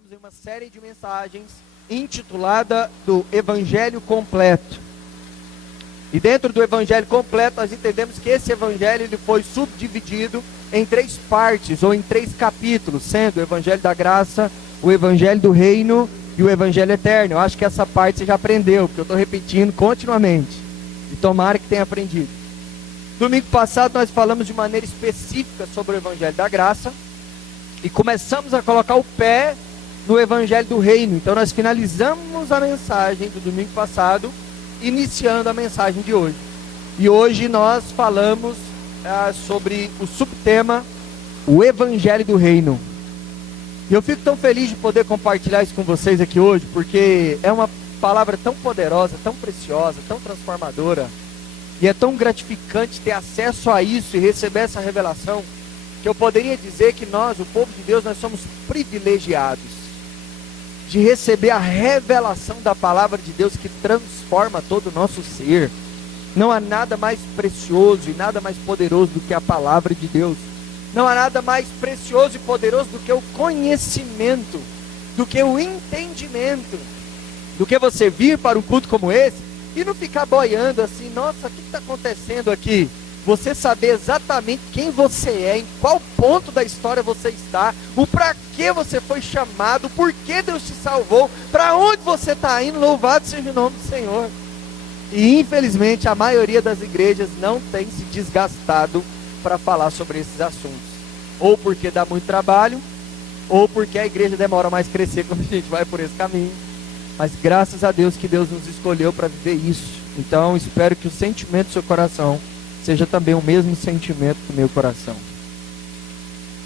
estamos em uma série de mensagens intitulada do Evangelho Completo. E dentro do Evangelho Completo, nós entendemos que esse Evangelho ele foi subdividido em 3 partes, ou em 3 capítulos, sendo o Evangelho da Graça, o Evangelho do Reino e o Evangelho Eterno. Eu acho que essa parte você já aprendeu, porque eu estou repetindo continuamente. E tomara que tenha aprendido. Domingo passado nós falamos de maneira específica sobre o Evangelho da Graça, e começamos a colocar o pé no Evangelho do Reino. Então nós finalizamos a mensagem do domingo passado, iniciando a mensagem de hoje. E hoje nós falamos sobre o subtema, o Evangelho do Reino. E eu fico tão feliz de poder compartilhar isso com vocês aqui hoje, porque é uma palavra tão poderosa, tão preciosa, tão transformadora, e é tão gratificante ter acesso a isso e receber essa revelação, que eu poderia dizer que nós, o povo de Deus, nós somos privilegiados de receber a revelação da palavra de Deus que transforma todo o nosso ser. Não há nada mais precioso e nada mais poderoso do que a palavra de Deus. Não há nada mais precioso e poderoso do que o conhecimento, do que o entendimento, do que você vir para um culto como esse e não ficar boiando assim, nossa, o que está acontecendo aqui? Você saber exatamente quem você é, em qual ponto da história você está, o para que você foi chamado, por que Deus te salvou, para onde você está indo, louvado seja o nome do Senhor. E infelizmente a maioria das igrejas não tem se desgastado para falar sobre esses assuntos, ou porque dá muito trabalho, ou porque a igreja demora mais a crescer quando a gente vai por esse caminho. Mas graças a Deus que Deus nos escolheu para viver isso. Então espero que o sentimento do seu coração seja também o mesmo sentimento do meu coração.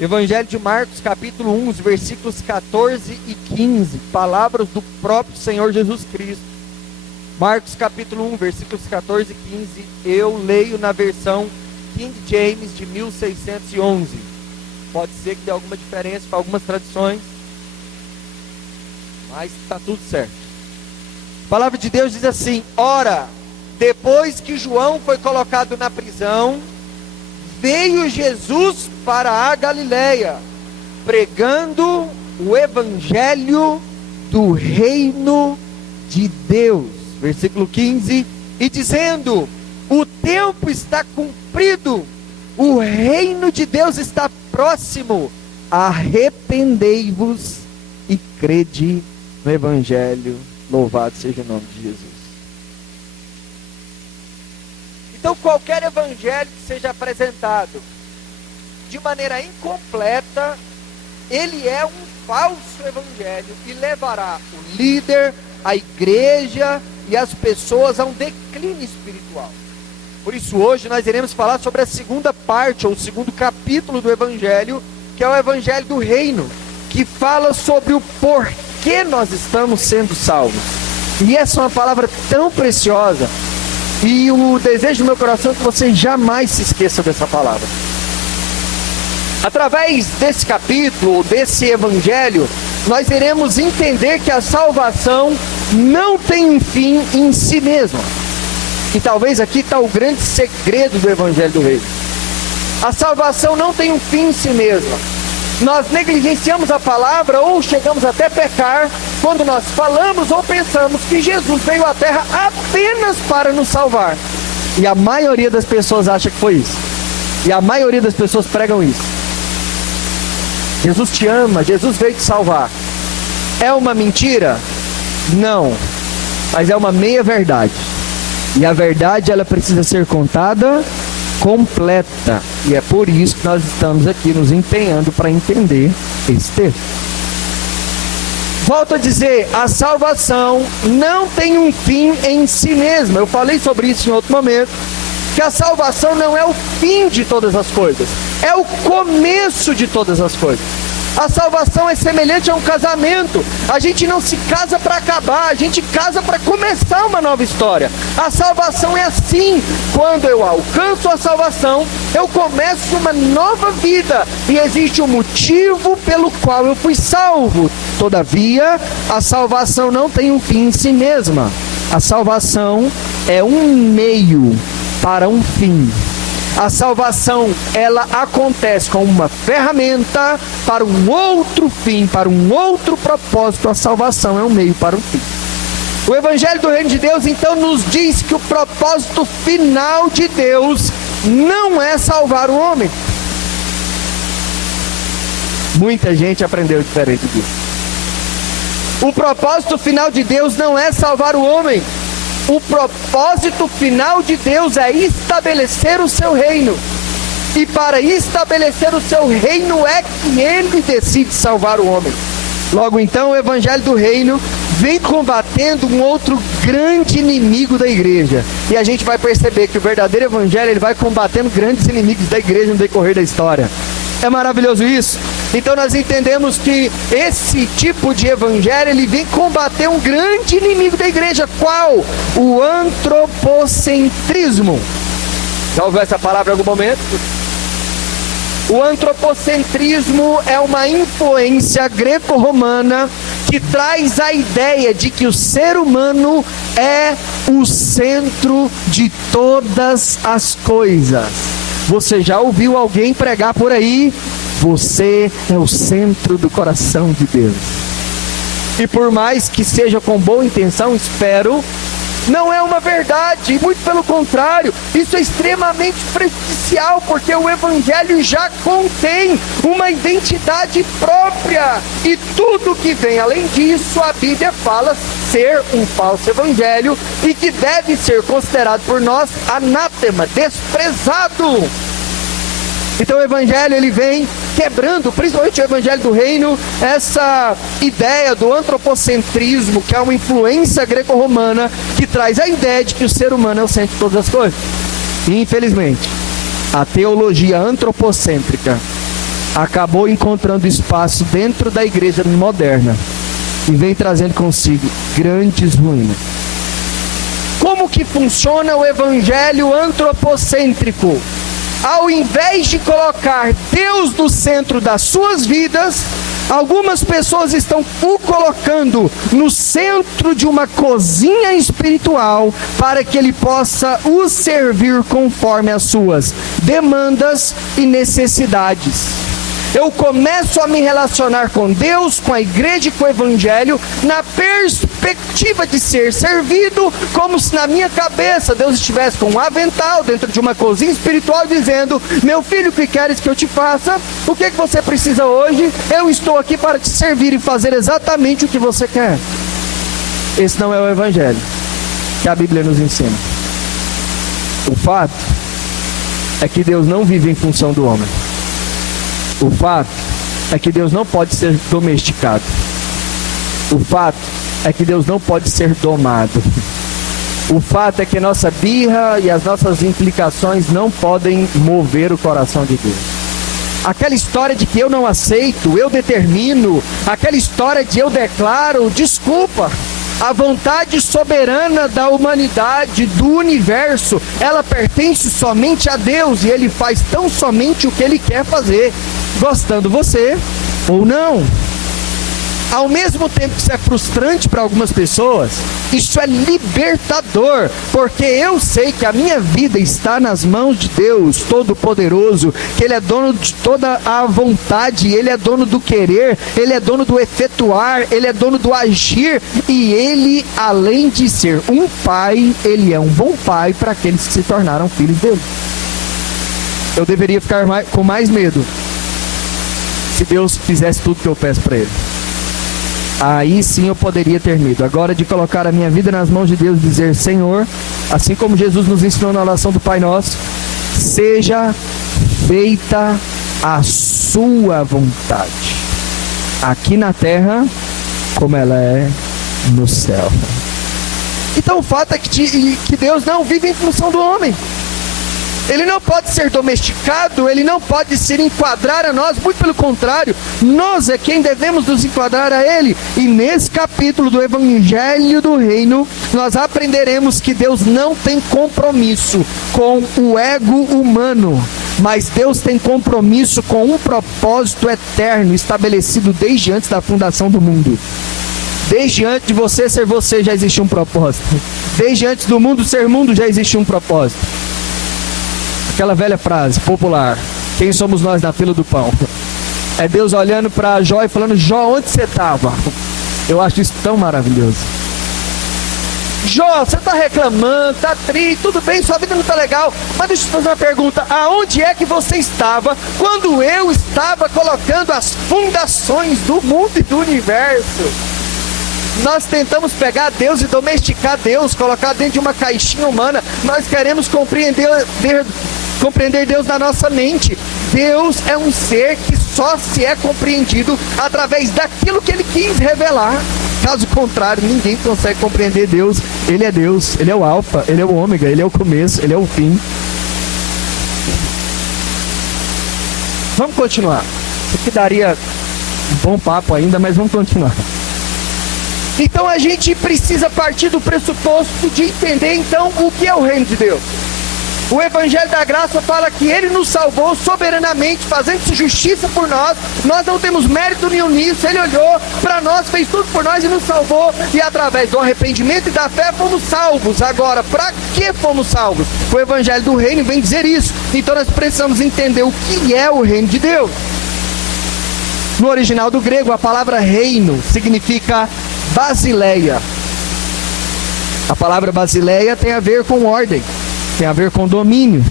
Evangelho de Marcos, capítulo 1, versículos 14 e 15, palavras do próprio Senhor Jesus Cristo. Marcos, capítulo 1, versículos 14 e 15, eu leio na versão King James de 1611. Pode ser que dê alguma diferença para algumas traduções, mas está tudo certo. A palavra de Deus diz assim: ora, depois que João foi colocado na prisão, veio Jesus para a Galileia, pregando o Evangelho do Reino de Deus. Versículo 15, e dizendo: o tempo está cumprido, o reino de Deus está próximo, arrependei-vos e crede no Evangelho, louvado seja o nome de Jesus. Então qualquer evangelho que seja apresentado de maneira incompleta, ele é um falso evangelho e levará o líder, a igreja e as pessoas a um declínio espiritual. Por isso hoje nós iremos falar sobre a segunda parte, ou o segundo capítulo do evangelho, que é o Evangelho do Reino, que fala sobre o porquê nós estamos sendo salvos. E essa é uma palavra tão preciosa, e o desejo do meu coração é que você jamais se esqueça dessa palavra. Através desse capítulo, desse evangelho, nós iremos entender que a salvação não tem um fim em si mesma. E talvez aqui está o grande segredo do Evangelho do Reino. A salvação não tem um fim em si mesma. Nós negligenciamos a palavra ou chegamos até a pecar quando nós falamos ou pensamos que Jesus veio à terra apenas para nos salvar. E a maioria das pessoas acha que foi isso. E a maioria das pessoas pregam isso. Jesus te ama, Jesus veio te salvar. É uma mentira? Não. Mas é uma meia verdade. E a verdade ela precisa ser contada completa, e é por isso que nós estamos aqui nos empenhando para entender esse texto. Volto a dizer, a salvação não tem um fim em si mesma. Eu falei sobre isso em outro momento, que a salvação não é o fim de todas as coisas, é o começo de todas as coisas. A salvação é semelhante a um casamento. A gente não se casa para acabar, a gente casa para começar uma nova história. A salvação é assim: quando eu alcanço a salvação, eu começo uma nova vida, e existe um motivo pelo qual eu fui salvo. Todavia, a salvação não tem um fim em si mesma. A salvação é um meio para um fim. A salvação, ela acontece como uma ferramenta para um outro fim, para um outro propósito. A salvação é um meio para um fim. O Evangelho do Reino de Deus, então, nos diz que o propósito final de Deus não é salvar o homem. Muita gente aprendeu diferente disso. O propósito final de Deus não é salvar o homem. O propósito final de Deus é estabelecer o seu reino. E para estabelecer o seu reino é que ele decide salvar o homem. Logo então, o Evangelho do Reino vem combatendo um outro grande inimigo da igreja. E a gente vai perceber que o verdadeiro Evangelho, ele vai combatendo grandes inimigos da igreja no decorrer da história. É maravilhoso isso? Então nós entendemos que esse tipo de evangelho, ele vem combater um grande inimigo da igreja. Qual? O antropocentrismo. Já ouviu essa palavra em algum momento? O antropocentrismo é uma influência greco-romana que traz a ideia de que o ser humano é o centro de todas as coisas. Você já ouviu alguém pregar por aí? Você é o centro do coração de Deus. E por mais que seja com boa intenção, espero, não é uma verdade. Muito pelo contrário, isso é extremamente prejudicial, porque o Evangelho já contém uma identidade própria. E tudo que vem além disso, a Bíblia fala ser um falso evangelho e que deve ser considerado por nós anátema, desprezado. Então o Evangelho, ele vem quebrando, principalmente o Evangelho do Reino, essa ideia do antropocentrismo, que é uma influência greco-romana, que traz a ideia de que o ser humano é o centro de todas as coisas. E infelizmente, a teologia antropocêntrica acabou encontrando espaço dentro da igreja moderna e vem trazendo consigo grandes ruínas. Como que funciona o Evangelho antropocêntrico? Ao invés de colocar Deus no centro das suas vidas, algumas pessoas estão o colocando no centro de uma cozinha espiritual para que ele possa os servir conforme as suas demandas e necessidades. Eu começo a me relacionar com Deus, com a igreja e com o Evangelho na perspectiva de ser servido, como se na minha cabeça Deus estivesse com um avental dentro de uma cozinha espiritual dizendo: meu filho, o que queres que eu te faça? O que você precisa hoje? Eu estou aqui para te servir e fazer exatamente o que você quer. Esse não é o Evangelho que a Bíblia nos ensina. O fato é que Deus não vive em função do homem. O fato é que Deus não pode ser domesticado. O fato é que Deus não pode ser domado. O fato é que a nossa birra e as nossas implicações não podem mover o coração de Deus. Aquela história de que eu não aceito, eu determino, aquela história de eu declaro, desculpa. A vontade soberana da humanidade, do universo, ela pertence somente a Deus, e Ele faz tão somente o que Ele quer fazer, gostando você ou não. Ao mesmo tempo que isso é frustrante para algumas pessoas, isso é libertador, porque eu sei que a minha vida está nas mãos de Deus Todo-Poderoso, que Ele é dono de toda a vontade, Ele é dono do querer, Ele é dono do efetuar, Ele é dono do agir, e Ele, além de ser um pai, Ele é um bom pai para aqueles que se tornaram filhos dele. Eu deveria ficar com mais medo se Deus fizesse tudo que eu peço para Ele. Aí sim eu poderia ter medo. Agora, de colocar a minha vida nas mãos de Deus e dizer: Senhor, assim como Jesus nos ensinou na oração do Pai Nosso, seja feita a sua vontade, aqui na terra como ela é no céu. Então o fato é que Deus não vive em função do homem. Ele não pode ser domesticado, Ele não pode se enquadrar a nós, muito pelo contrário, nós é quem devemos nos enquadrar a Ele. E nesse capítulo do Evangelho do Reino, nós aprenderemos que Deus não tem compromisso com o ego humano, mas Deus tem compromisso com um propósito eterno, estabelecido desde antes da fundação do mundo. Desde antes de você ser você, já existia um propósito. Desde antes do mundo ser mundo, já existia um propósito. Aquela velha frase popular: quem somos nós na fila do pão? É Deus olhando para Jó e falando: Jó, onde você estava? Eu acho isso tão maravilhoso. Jó, você está reclamando, está triste, tudo bem, sua vida não está legal, mas deixa eu te fazer uma pergunta: aonde é que você estava quando eu estava colocando as fundações do mundo e do universo? Nós tentamos pegar Deus e domesticar Deus, colocar dentro de uma caixinha humana. Nós queremos compreender Deus na nossa mente. Deus é um ser que só se é compreendido através daquilo que Ele quis revelar. Caso contrário, ninguém consegue compreender Deus. Ele é Deus, Ele é o alfa, Ele é o ômega, Ele é o começo, Ele é o fim. Vamos continuar. Isso aqui daria um bom papo ainda, mas vamos continuar. Então a gente precisa partir do pressuposto de entender então o que é o reino de Deus. O Evangelho da Graça fala que Ele nos salvou soberanamente, fazendo-se justiça por nós. Nós não temos mérito nenhum nisso. Ele olhou para nós, fez tudo por nós e nos salvou. E através do arrependimento e da fé fomos salvos. Agora, para que fomos salvos? O Evangelho do Reino vem dizer isso. Então nós precisamos entender o que é o reino de Deus. No original do grego, a palavra reino significa basileia. A palavra basileia tem a ver com ordem, tem a ver com domínio.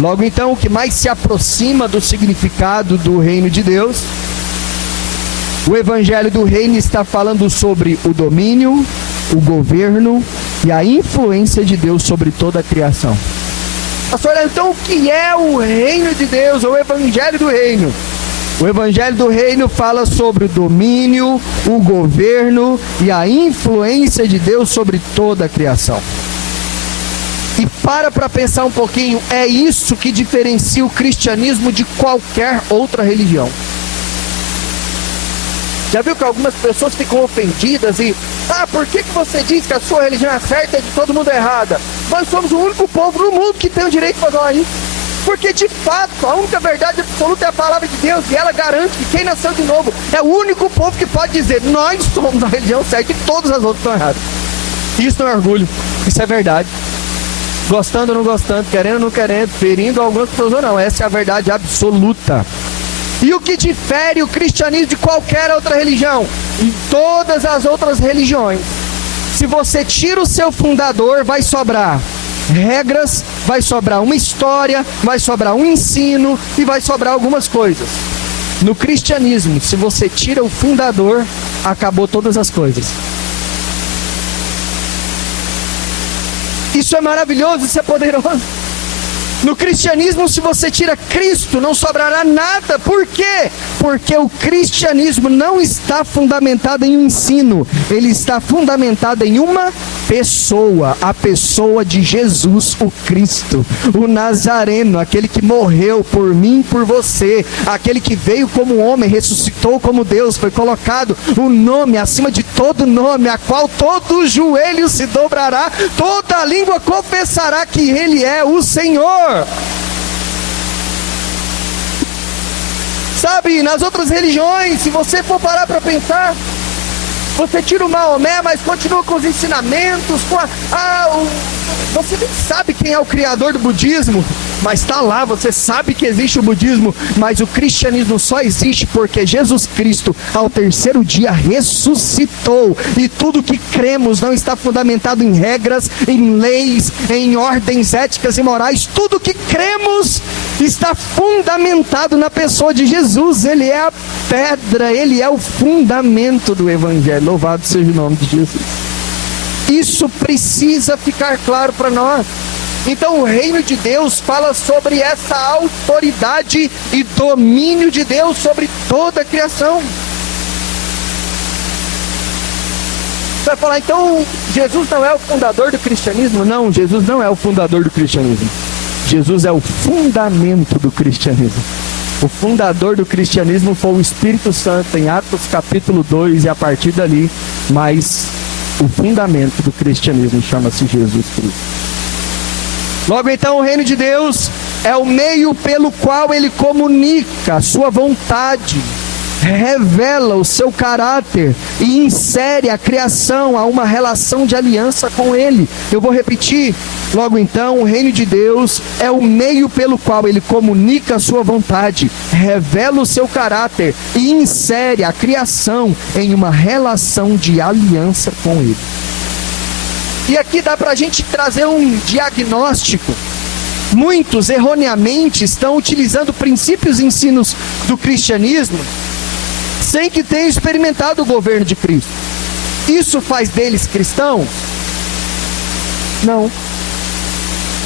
Logo então, o que mais se aproxima do significado do reino de Deus, o Evangelho do Reino está falando sobre o domínio, o governo e a influência de Deus sobre toda a criação. Pastor, então o que é o reino de Deus, ou o Evangelho do Reino? O Evangelho do Reino fala sobre o domínio, o governo e a influência de Deus sobre toda a criação. E para pensar um pouquinho, é isso que diferencia o cristianismo de qualquer outra religião. Já viu que algumas pessoas ficam ofendidas e... por que você diz que a sua religião é certa e de todo mundo é errada? Nós somos o único povo no mundo que tem o direito de falar isso. Porque de fato, a única verdade absoluta é a palavra de Deus, e ela garante que quem nasceu de novo é o único povo que pode dizer: nós somos a religião certa e todas as outras estão erradas. Isso não é orgulho, isso é verdade. Gostando ou não gostando, querendo ou não querendo, ferindo algumas pessoas ou não, essa é a verdade absoluta. E o que difere o cristianismo de qualquer outra religião? Em todas as outras religiões, se você tira o seu fundador, vai sobrar regras, vai sobrar uma história, vai sobrar um ensino e vai sobrar algumas coisas. No cristianismo, se você tira o fundador, acabou todas as coisas. Isso é maravilhoso, isso é poderoso. No cristianismo, se você tira Cristo, não sobrará nada. Por quê? Porque o cristianismo não está fundamentado em um ensino, ele está fundamentado em uma pessoa, a pessoa de Jesus, o Cristo, o Nazareno, aquele que morreu por mim e por você, aquele que veio como homem, ressuscitou como Deus, foi colocado o nome acima de todo nome, a qual todo joelho se dobrará, toda língua confessará que Ele é o Senhor. Sabe, nas outras religiões, se você for parar para pensar, você tira o Maomé, mas continua com os ensinamentos, você nem sabe quem é o criador do budismo, mas está lá, você sabe que existe o budismo, mas o cristianismo só existe porque Jesus Cristo, ao terceiro dia, ressuscitou, e tudo que cremos não está fundamentado em regras, em leis, em ordens éticas e morais. Tudo que cremos está fundamentado na pessoa de Jesus. Ele é a pedra, Ele é o fundamento do Evangelho. Louvado seja o nome de Jesus. Isso precisa ficar claro para nós. Então o reino de Deus fala sobre essa autoridade e domínio de Deus sobre toda a criação. Você vai falar, então Jesus não é o fundador do cristianismo? Não, Jesus não é o fundador do cristianismo. Jesus é o fundamento do cristianismo. O fundador do cristianismo foi o Espírito Santo em Atos capítulo 2, e a partir dali, mas o fundamento do cristianismo chama-se Jesus Cristo. Logo então, o reino de Deus é o meio pelo qual Ele comunica a sua vontade revela o seu caráter e insere a criação a uma relação de aliança com Ele. Eu vou repetir. Logo então, o reino de Deus é o meio pelo qual Ele comunica a sua vontade, revela o seu caráter e insere a criação em uma relação de aliança com Ele. E aqui dá para a gente trazer um diagnóstico. Muitos erroneamente estão utilizando princípios e ensinos do cristianismo sem que tenham experimentado o governo de Cristo. Isso faz deles cristãos? Não.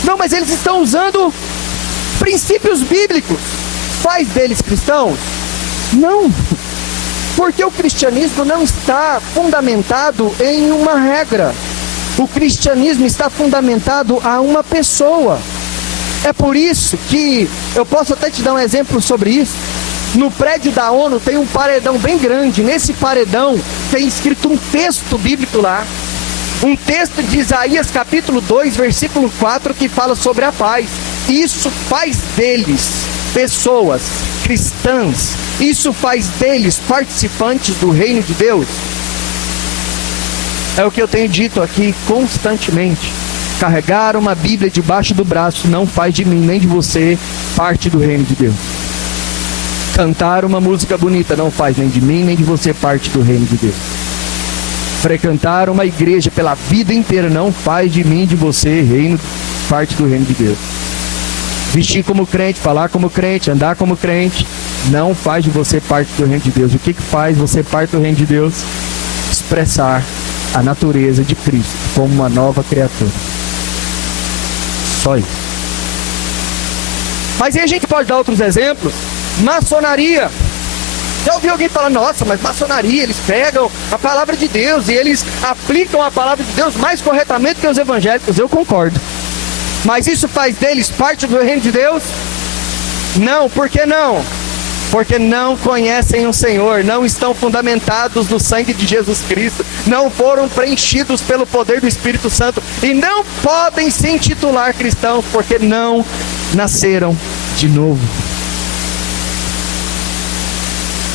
Não, mas eles estão usando princípios bíblicos. Faz deles cristãos? Não. Porque o cristianismo não está fundamentado em uma regra. O cristianismo está fundamentado a uma pessoa. É por isso que eu posso até te dar um exemplo sobre isso. No prédio da ONU tem um paredão bem grande. Nesse paredão tem escrito um texto bíblico lá. Um texto de Isaías capítulo 2, versículo 4, que fala sobre a paz. Isso faz deles pessoas cristãs. Isso faz deles participantes do reino de Deus. É o que eu tenho dito aqui constantemente. Carregar uma Bíblia debaixo do braço não faz de mim nem de você parte do reino de Deus. Cantar uma música bonita não faz nem de mim nem de você parte do reino de Deus. Frequentar uma igreja pela vida inteira não faz de mim, de você, parte do reino de Deus. Vestir como crente, falar como crente, andar como crente, não faz de você parte do reino de Deus. O que faz você parte do reino de Deus? Expressar a natureza de Cristo como uma nova criatura. Só isso. Mas aí a gente pode dar outros exemplos. Maçonaria. Já ouviu alguém falar, nossa, mas maçonaria, eles pegam a palavra de Deus e eles aplicam a palavra de Deus mais corretamente que os evangélicos. Eu concordo. Mas isso faz deles parte do reino de Deus? Não, por que não? Porque não conhecem o Senhor, não estão fundamentados no sangue de Jesus Cristo, não foram preenchidos pelo poder do Espírito Santo e não podem se intitular cristãos porque não nasceram de novo.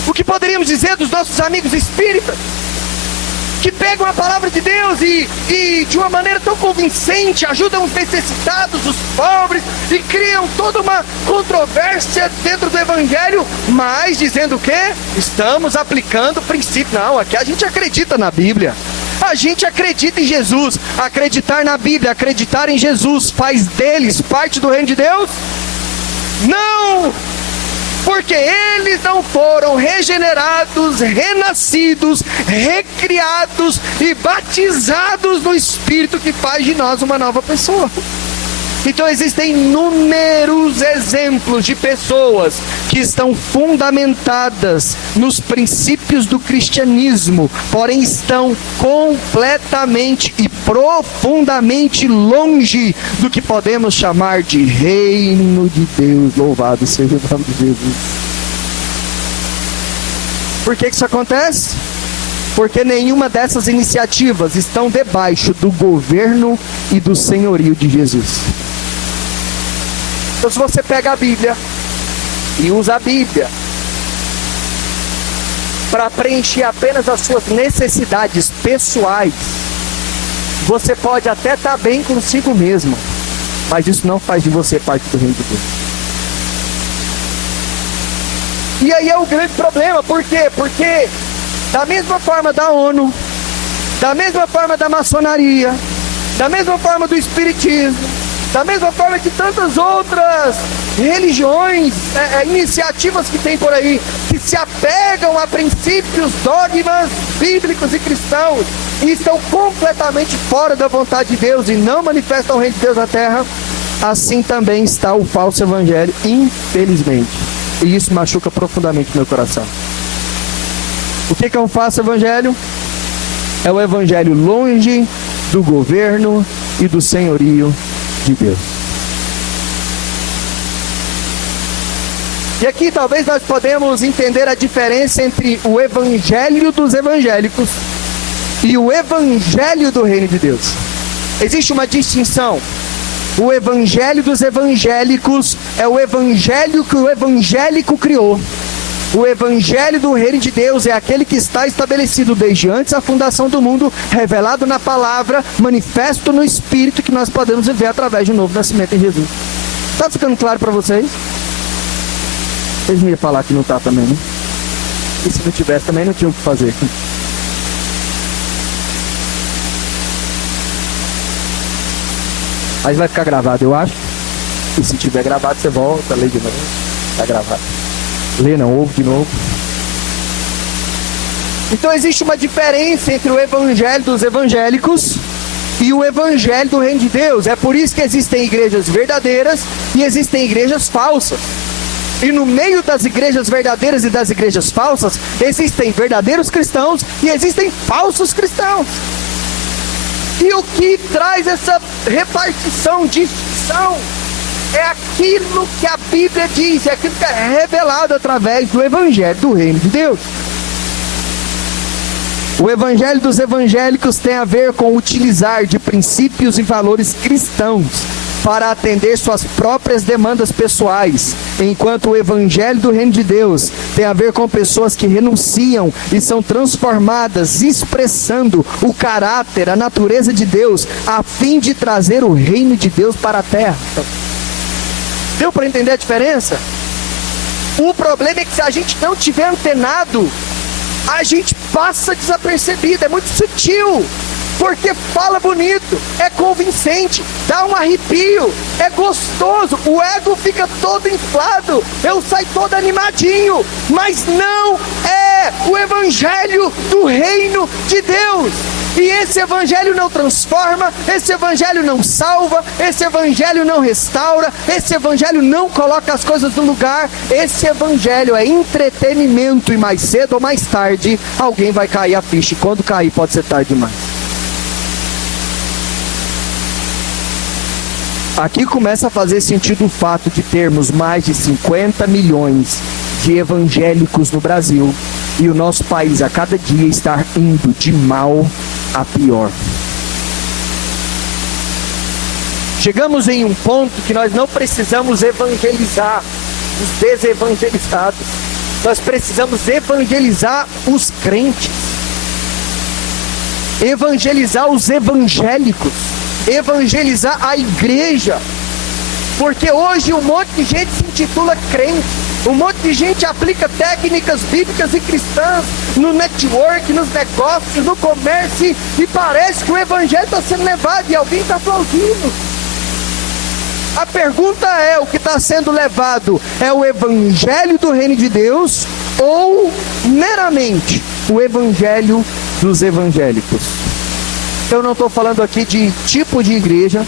O que poderíamos dizer dos nossos amigos espíritas? Que pegam a palavra de Deus e de uma maneira tão convincente ajudam os necessitados, os pobres, e criam toda uma controvérsia dentro do Evangelho, mas dizendo o quê? Estamos aplicando o princípio. Não, aqui a gente acredita na Bíblia, a gente acredita em Jesus. Acreditar na Bíblia, acreditar em Jesus faz deles parte do reino de Deus? Não! Porque eles não foram regenerados, renascidos, recriados e batizados no Espírito que faz de nós uma nova pessoa. Então existem inúmeros exemplos de pessoas que estão fundamentadas nos princípios do cristianismo, porém estão completamente e profundamente longe do que podemos chamar de reino de Deus. Louvado seja o nome de Jesus. Por que isso acontece? Porque nenhuma dessas iniciativas estão debaixo do governo e do senhorio de Jesus. Então, se você pega a Bíblia e usa a Bíblia para preencher apenas as suas necessidades pessoais, você pode até estar bem consigo mesmo, mas isso não faz de você parte do reino de Deus. E aí é o grande problema. Por quê? Porque da mesma forma da ONU, da mesma forma da maçonaria, da mesma forma do espiritismo, da mesma forma que tantas outras religiões, iniciativas que tem por aí, que se apegam a princípios, dogmas bíblicos e cristãos, e estão completamente fora da vontade de Deus e não manifestam o reino de Deus na terra, assim também está o falso evangelho, infelizmente. E isso machuca profundamente meu coração. O que é um falso evangelho? É o evangelho longe do governo e do senhorio de Deus. E aqui talvez nós podemos entender a diferença entre o evangelho dos evangélicos e o evangelho do reino de Deus. Existe uma distinção. O evangelho dos evangélicos é o evangelho que o evangélico criou. O evangelho do reino de Deus é aquele que está estabelecido desde antes da fundação do mundo, revelado na palavra, manifesto no Espírito, que nós podemos viver através de um novo nascimento em Jesus. Está ficando claro para vocês? Vocês me iam falar que não está também, né? E se não tivesse também não tinha o que fazer. Mas vai ficar gravado, eu acho. E se tiver gravado, você volta, lê de novo. Está gravado. Lê não, ouve de novo. Então existe uma diferença entre o evangelho dos evangélicos e o evangelho do reino de Deus. É por isso que existem igrejas verdadeiras e existem igrejas falsas. E no meio das igrejas verdadeiras e das igrejas falsas, existem verdadeiros cristãos e existem falsos cristãos. E o que traz essa repartição, distinção, é aquilo que a Bíblia diz, é aquilo que é revelado através do evangelho do reino de Deus. O evangelho dos evangélicos tem a ver com utilizar de princípios e valores cristãos para atender suas próprias demandas pessoais, enquanto o evangelho do reino de Deus tem a ver com pessoas que renunciam e são transformadas, expressando o caráter, a natureza de Deus, a fim de trazer o reino de Deus para a terra. Deu para entender a diferença? O problema é que se a gente não tiver antenado, a gente passa desapercebido, é muito sutil. Porque fala bonito, é convincente, dá um arrepio, é gostoso, o ego fica todo inflado, eu saio todo animadinho, mas não é o evangelho do reino de Deus. E esse evangelho não transforma, esse evangelho não salva, esse evangelho não restaura, esse evangelho não coloca as coisas no lugar. Esse evangelho é entretenimento e mais cedo ou mais tarde alguém vai cair a ficha. E quando cair pode ser tarde demais. Aqui começa a fazer sentido o fato de termos mais de 50 milhões de evangélicos no Brasil e o nosso país a cada dia estar indo de mal a pior. Chegamos em um ponto que nós não precisamos evangelizar os desevangelizados, nós precisamos evangelizar os crentes, evangelizar os evangélicos, evangelizar a igreja, porque hoje um monte de gente se intitula crente, um monte de gente aplica técnicas bíblicas e cristãs no network, nos negócios, no comércio, e parece que o evangelho está sendo levado e alguém está aplaudindo. A pergunta é: o que está sendo levado é o evangelho do reino de Deus ou meramente o evangelho dos evangélicos? Eu não estou falando aqui de tipo de igreja,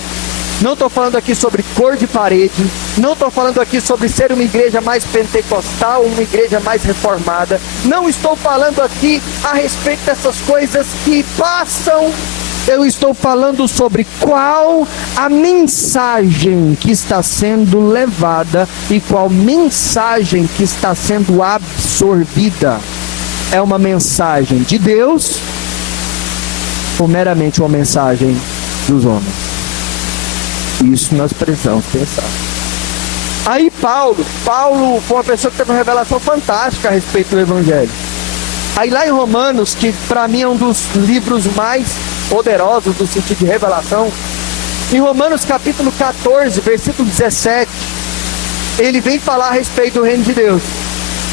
não estou falando aqui sobre cor de parede, não estou falando aqui sobre ser uma igreja mais pentecostal, uma igreja mais reformada, não estou falando aqui a respeito dessas coisas que passam. Eu estou falando sobre qual a mensagem que está sendo levada e qual mensagem que está sendo absorvida. É uma mensagem de Deus ou meramente uma mensagem dos homens? Isso nós precisamos pensar. Aí Paulo foi uma pessoa que teve uma revelação fantástica a respeito do evangelho. Aí lá em Romanos, que para mim é um dos livros mais poderosos do sentido de revelação, em Romanos capítulo 14, versículo 17, ele vem falar a respeito do reino de Deus.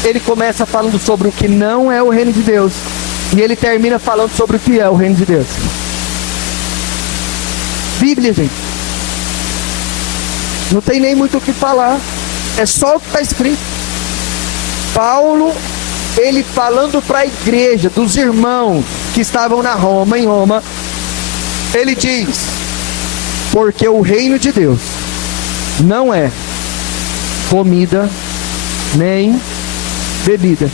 Ele começa falando sobre o que não é o reino de Deus, e ele termina falando sobre o que é o reino de Deus. Bíblia, gente, não tem nem muito o que falar, é só o que está escrito. Paulo, ele falando para a igreja, dos irmãos que estavam em Roma, ele diz: porque o reino de Deus não é comida nem bebida.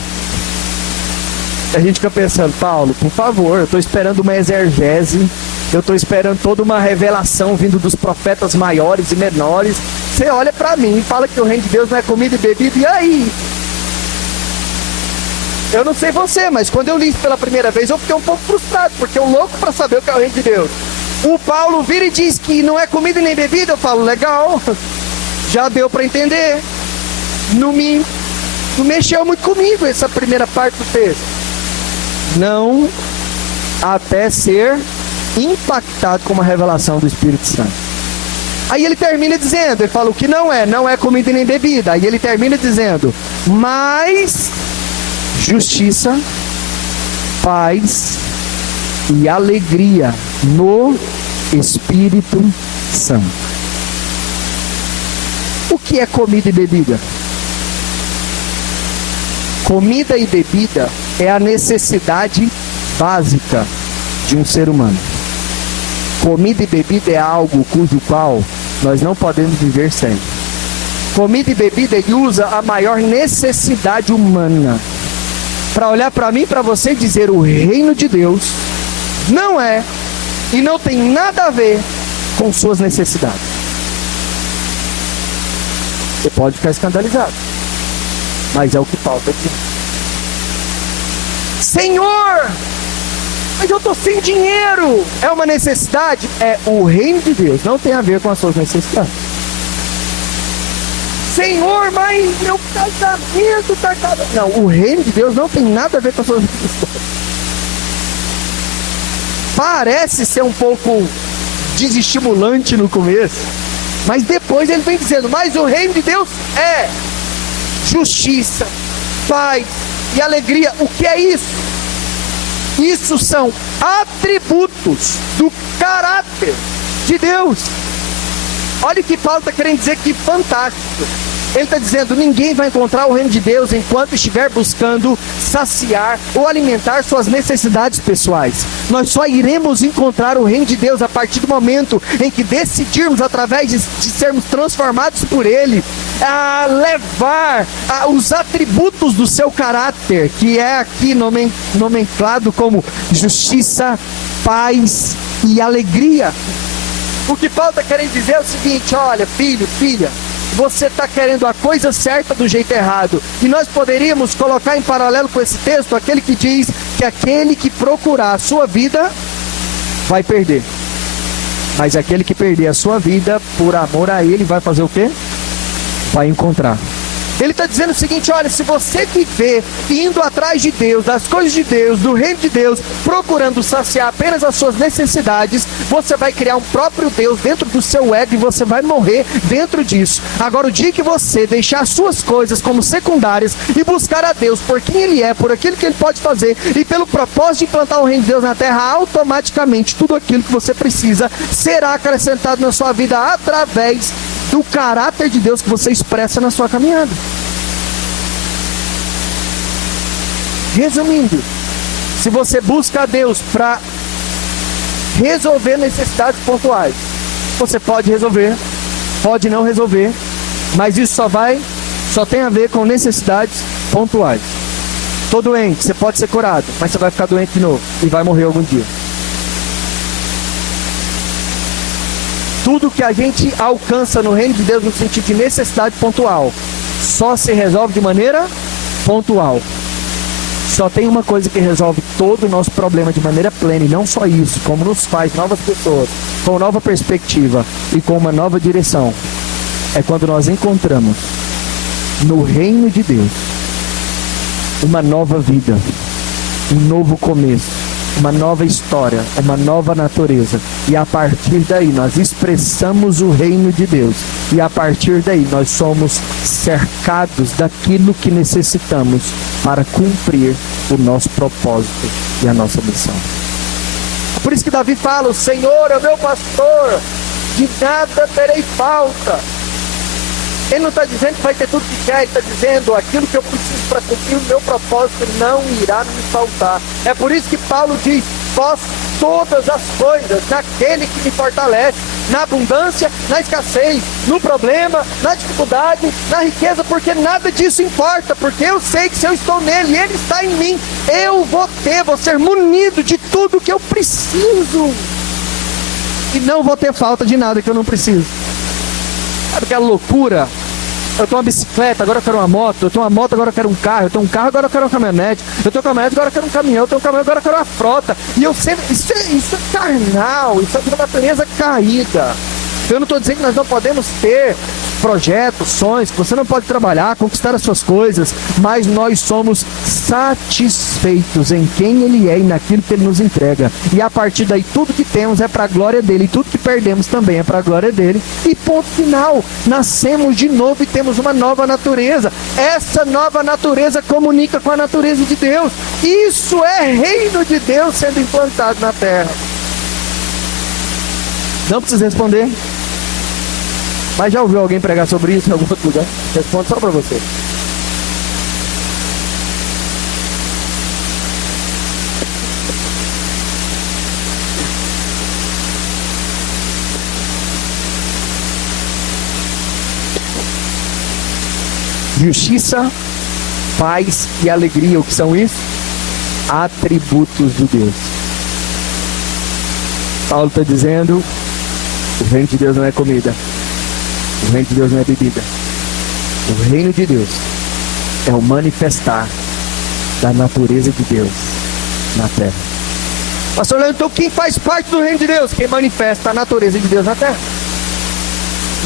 A gente fica pensando: Paulo, por favor, eu estou esperando uma exegese, eu estou esperando toda uma revelação vindo dos profetas maiores e menores. Você olha para mim e fala que o reino de Deus não é comida e bebida, e aí? Eu não sei você, mas quando eu li isso pela primeira vez, eu fiquei um pouco frustrado, porque eu louco para saber o que é o reino de Deus. O Paulo vira e diz que não é comida nem bebida. Eu falo: legal, já deu para entender, no mínimo. Não mexeu muito comigo essa primeira parte do texto. Não até ser impactado com uma revelação do Espírito Santo. Aí ele termina dizendo, ele fala o que não é comida nem bebida. Aí ele termina dizendo, mas justiça, paz e alegria no Espírito Santo. O que é comida e bebida? Comida e bebida é a necessidade básica de um ser humano. Comida e bebida é algo cujo qual nós não podemos viver sem. Comida e bebida, ele usa a maior necessidade humana para olhar para mim e para você e dizer: o reino de Deus não é e não tem nada a ver com suas necessidades. Você pode ficar escandalizado, mas é o que Paulo está dizendo. Senhor, mas eu estou sem dinheiro. É uma necessidade? É, o reino de Deus não tem a ver com as suas necessidades. Senhor, mas meu casamento está acabando. Não, o reino de Deus não tem nada a ver com as suas necessidades. Parece ser um pouco desestimulante no começo, mas depois ele vem dizendo: mas o reino de Deus é justiça, paz e alegria. O que é isso? Isso são atributos do caráter de Deus. Olha o que Paulo está querendo dizer, que fantástico. Ele está dizendo: ninguém vai encontrar o reino de Deus enquanto estiver buscando saciar ou alimentar suas necessidades pessoais. Nós só iremos encontrar o reino de Deus a partir do momento em que decidirmos, através de sermos transformados por Ele, a levar os atributos do seu caráter, que é aqui nomenclado como justiça, paz e alegria. O que Paulo está querendo dizer é o seguinte: olha, filho, filha, você está querendo a coisa certa do jeito errado. E nós poderíamos colocar em paralelo com esse texto aquele que diz que aquele que procurar a sua vida vai perder, mas aquele que perder a sua vida por amor a Ele vai fazer o quê? Vai encontrar. Ele está dizendo o seguinte: olha, se você viver indo atrás de Deus, das coisas de Deus, do reino de Deus, procurando saciar apenas as suas necessidades, você vai criar um próprio Deus dentro do seu ego e você vai morrer dentro disso. Agora, o dia que você deixar as suas coisas como secundárias e buscar a Deus por quem Ele é, por aquilo que Ele pode fazer e pelo propósito de implantar o reino de Deus na terra, automaticamente tudo aquilo que você precisa será acrescentado na sua vida através do caráter de Deus que você expressa na sua caminhada. Resumindo, se você busca a Deus para resolver necessidades pontuais, você pode resolver, pode não resolver, mas isso só tem a ver com necessidades pontuais. Estou doente, você pode ser curado, mas você vai ficar doente de novo e vai morrer algum dia. Tudo que a gente alcança no reino de Deus no sentido de necessidade pontual só se resolve de maneira pontual. Só tem uma coisa que resolve todo o nosso problema de maneira plena, e não só isso, como nos faz novas pessoas, com nova perspectiva e com uma nova direção. É quando nós encontramos no reino de Deus uma nova vida, um novo começo, uma nova história, uma nova natureza. E a partir daí nós expressamos o reino de Deus. E a partir daí nós somos cercados daquilo que necessitamos para cumprir o nosso propósito e a nossa missão. Por isso que Davi fala: o Senhor é o meu pastor, de nada terei falta. Ele não está dizendo que vai ter tudo que quer, ele está dizendo: aquilo que eu preciso para cumprir o meu propósito não irá me faltar. É por isso que Paulo diz: posso todas as coisas naquele que me fortalece, na abundância, na escassez, no problema, na dificuldade, na riqueza, porque nada disso importa, porque eu sei que se eu estou nele e ele está em mim, eu vou ser munido de tudo que eu preciso e não vou ter falta de nada que eu não preciso. Sabe aquela loucura? Eu tenho uma bicicleta, agora eu quero uma moto. Eu tenho uma moto, agora eu quero um carro. Eu tenho um carro, agora eu quero uma caminhonete. Eu tenho uma caminhonete, agora eu quero um caminhão. Eu tenho um caminhão, agora eu quero uma frota. E eu sempre... Isso é carnal, isso é de uma natureza caída. Eu não estou dizendo que nós não podemos ter projetos, sonhos, que você não pode trabalhar, conquistar as suas coisas, mas nós somos satisfeitos em quem Ele é e naquilo que Ele nos entrega. E a partir daí, tudo que temos é para a glória dEle, e tudo que perdemos também é para a glória dEle. E ponto final, nascemos de novo e temos uma nova natureza. Essa nova natureza comunica com a natureza de Deus. Isso é reino de Deus sendo implantado na terra. Não precisa responder. Mas já ouviu alguém pregar sobre isso em algum outro lugar? Respondo só para você. Justiça, paz e alegria, o que são isso? Atributos de Deus. Paulo está dizendo, o reino de Deus não é comida, o reino de Deus não é bebida. O reino de Deus é o manifestar da natureza de Deus na terra. Pastor Leandro, então quem faz parte do reino de Deus? Quem manifesta a natureza de Deus na terra.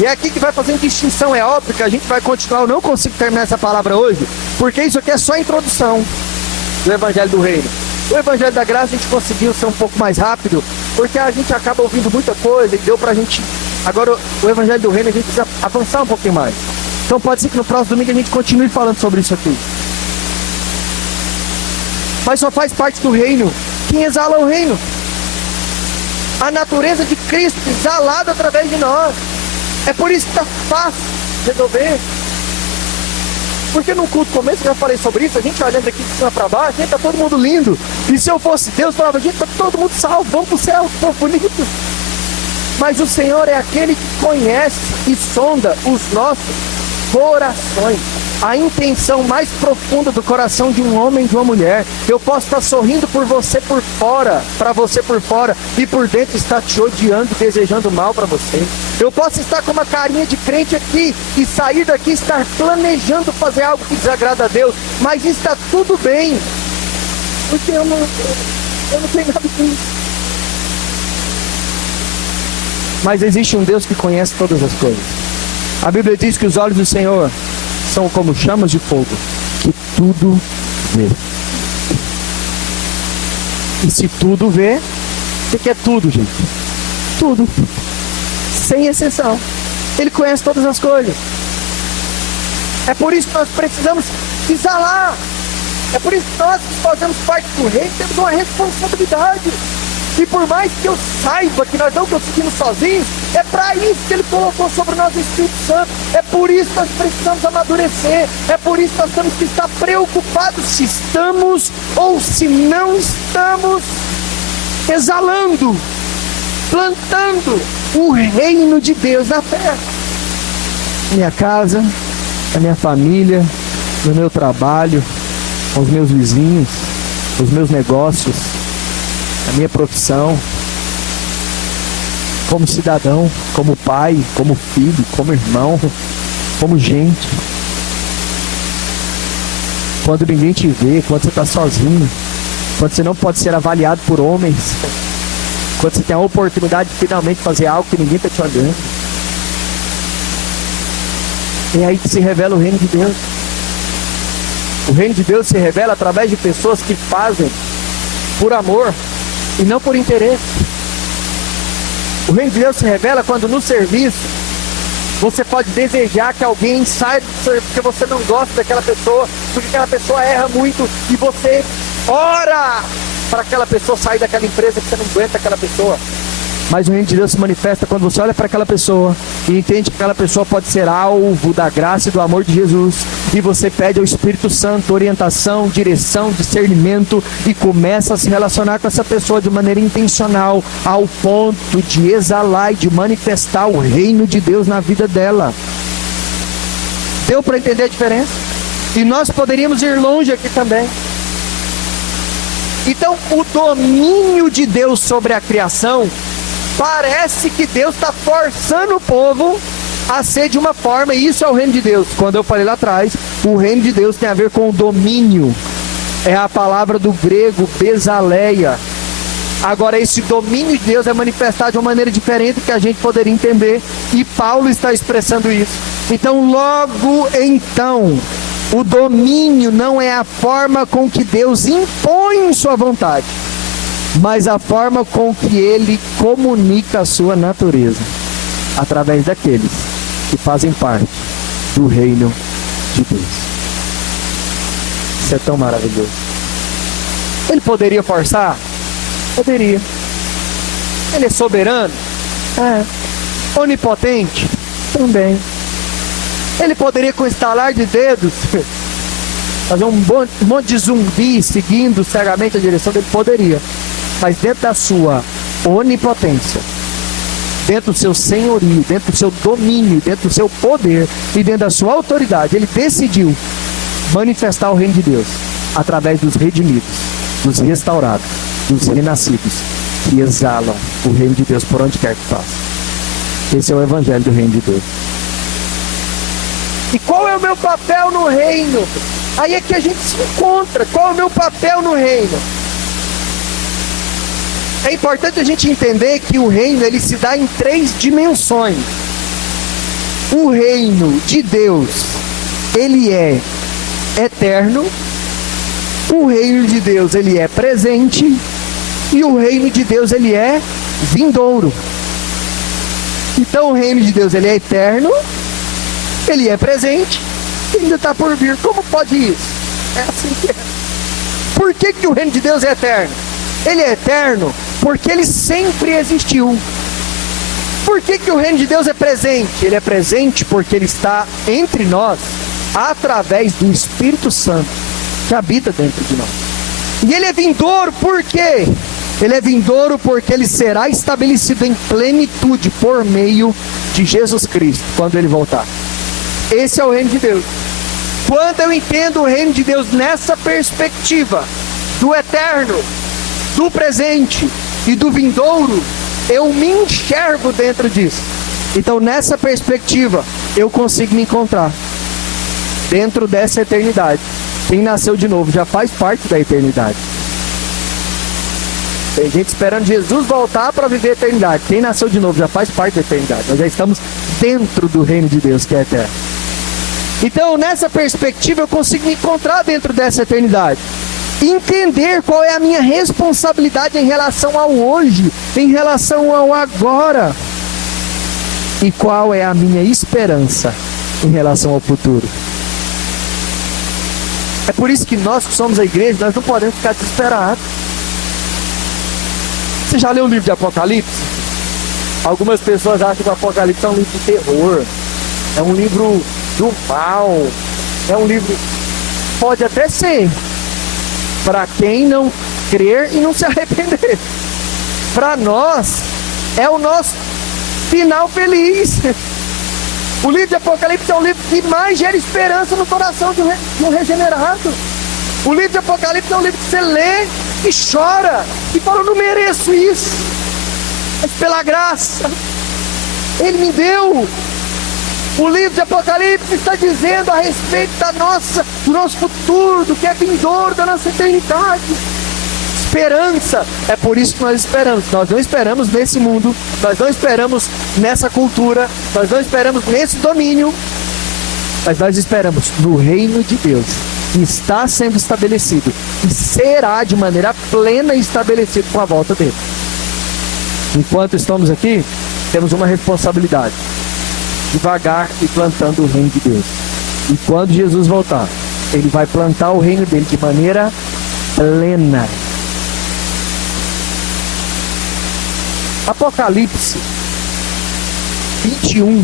E é aqui que vai fazendo distinção. É óbvio que a gente vai continuar. Eu não consigo terminar essa palavra hoje, porque isso aqui é só a introdução do Evangelho do Reino. O Evangelho da Graça a gente conseguiu ser um pouco mais rápido, porque a gente acaba ouvindo muita coisa e deu pra gente. Agora o Evangelho do Reino a gente precisa avançar um pouquinho mais. Então pode ser que no próximo domingo a gente continue falando sobre isso aqui. Mas só faz parte do reino quem exala o reino. A natureza de Cristo exalada através de nós. É por isso que está fácil resolver. Porque no culto começo, eu já falei sobre isso, a gente olhando aqui de cima para baixo, gente, tá todo mundo lindo. E se eu fosse Deus, eu falava, gente, tá todo mundo salvo, vamos pro céu, tão bonito. Mas o Senhor é aquele que conhece e sonda os nossos corações. A intenção mais profunda do coração de um homem e de uma mulher. Eu posso estar sorrindo por você por fora, para você por fora, e por dentro estar te odiando, desejando mal para você. Eu posso estar com uma carinha de crente aqui e sair daqui e estar planejando fazer algo que desagrada a Deus, mas está tudo bem, porque eu não tenho nada com isso. Mas existe um Deus que conhece todas as coisas. A Bíblia diz que os olhos do Senhor são como chamas de fogo, que tudo vê. E se tudo vê, o que é tudo, gente? Tudo. Sem exceção. Ele conhece todas as coisas. É por isso que nós precisamos exalar. É por isso que nós que fazemos parte do reino temos uma responsabilidade. E por mais que eu saiba que nós não conseguimos sozinhos, é para isso que Ele colocou sobre nós o Espírito Santo. É por isso que nós precisamos amadurecer. É por isso que nós temos que estar preocupados se estamos ou se não estamos exalando, plantando o reino de Deus na terra. Minha casa, a minha família, no meu trabalho, com os meus vizinhos, os meus negócios, a minha profissão, como cidadão, como pai, como filho, como irmão, como gente. Quando ninguém te vê, quando você está sozinho, quando você não pode ser avaliado por homens, quando você tem a oportunidade de finalmente fazer algo que ninguém está te olhando. É aí que se revela o reino de Deus. O reino de Deus se revela através de pessoas que fazem por amor e não por interesse. O reino de Deus se revela quando no serviço você pode desejar que alguém saia do serviço porque você não gosta daquela pessoa, porque aquela pessoa erra muito, e você ora para aquela pessoa sair daquela empresa que você não aguenta aquela pessoa. Mas o reino de Deus se manifesta quando você olha para aquela pessoa e entende que aquela pessoa pode ser alvo da graça e do amor de Jesus, e você pede ao Espírito Santo orientação, direção, discernimento, e começa a se relacionar com essa pessoa de maneira intencional, ao ponto de exalar e de manifestar o reino de Deus na vida dela. Deu para entender a diferença? E nós poderíamos ir longe aqui também. Então, o domínio de Deus sobre a criação, parece que Deus está forçando o povo a ser de uma forma, e isso é o reino de Deus. Quando eu falei lá atrás, o reino de Deus tem a ver com o domínio. É a palavra do grego, besaleia. Agora, esse domínio de Deus é manifestado de uma maneira diferente que a gente poderia entender, e Paulo está expressando isso. Então, logo então, o domínio não é a forma com que Deus impõe sua vontade, mas a forma com que Ele comunica a sua natureza, através daqueles que fazem parte do reino de Deus. Isso é tão maravilhoso. Ele poderia forçar? Poderia. Ele é soberano? É. Onipotente? Também. Ele poderia, com estalar de dedos, fazer um monte de zumbi seguindo cegamente a direção dele? Poderia. Mas dentro da sua onipotência, dentro do seu senhorio, dentro do seu domínio, dentro do seu poder e dentro da sua autoridade, ele decidiu manifestar o reino de Deus através dos redimidos, dos restaurados, dos renascidos, que exalam o reino de Deus por onde quer que passe. Esse é o evangelho do reino de Deus. E qual é o meu papel no reino? Aí é que a gente se encontra. Qual é o meu papel no reino? É importante a gente entender que o reino, ele se dá em 3 dimensões. O reino de Deus, ele é eterno. O reino de Deus, ele é presente. E o reino de Deus, ele é vindouro. Então o reino de Deus, ele é eterno, ele é presente e ainda está por vir. Como pode isso? É assim que é. Por que o reino de Deus é eterno? Ele é eterno porque ele sempre existiu. Por que o reino de Deus é presente? Ele é presente porque ele está entre nós através do Espírito Santo que habita dentro de nós. E ele é vindouro por quê? Ele é vindouro porque ele será estabelecido em plenitude por meio de Jesus Cristo, quando ele voltar. Esse é o reino de Deus. Quando eu entendo o reino de Deus nessa perspectiva do eterno, do presente e do vindouro, eu me enxergo dentro disso. Então, nessa perspectiva, eu consigo me encontrar dentro dessa eternidade. Quem nasceu de novo já faz parte da eternidade. Tem gente esperando Jesus voltar para viver a eternidade. Quem nasceu de novo já faz parte da eternidade. Nós já estamos dentro do reino de Deus, que é eterno. Então, nessa perspectiva, eu consigo me encontrar dentro dessa eternidade. Entender qual é a minha responsabilidade em relação ao hoje, em relação ao agora. E qual é a minha esperança em relação ao futuro. É por isso que nós que somos a igreja, nós não podemos ficar desesperados. Você já leu o livro de Apocalipse? Algumas pessoas acham que o Apocalipse é um livro de terror, é um livro do mal, é um livro... Pode até ser, para quem não crer e não se arrepender. Para nós, é o nosso final feliz. O livro de Apocalipse é o livro que mais gera esperança no coração de um regenerado. O livro de Apocalipse é um livro que você lê e chora e fala: eu não mereço isso, mas pela graça Ele me deu. O livro de Apocalipse está dizendo a respeito do nosso futuro, do que é vindouro, da nossa eternidade. Esperança. É por isso que nós esperamos. Nós não esperamos nesse mundo, nós não esperamos nessa cultura, nós não esperamos nesse domínio, mas nós esperamos no reino de Deus, que está sendo estabelecido e será de maneira plena estabelecido com a volta dele. Enquanto estamos aqui, temos uma responsabilidade: devagar e plantando o reino de Deus. E quando Jesus voltar, ele vai plantar o reino dele de maneira plena. Apocalipse 21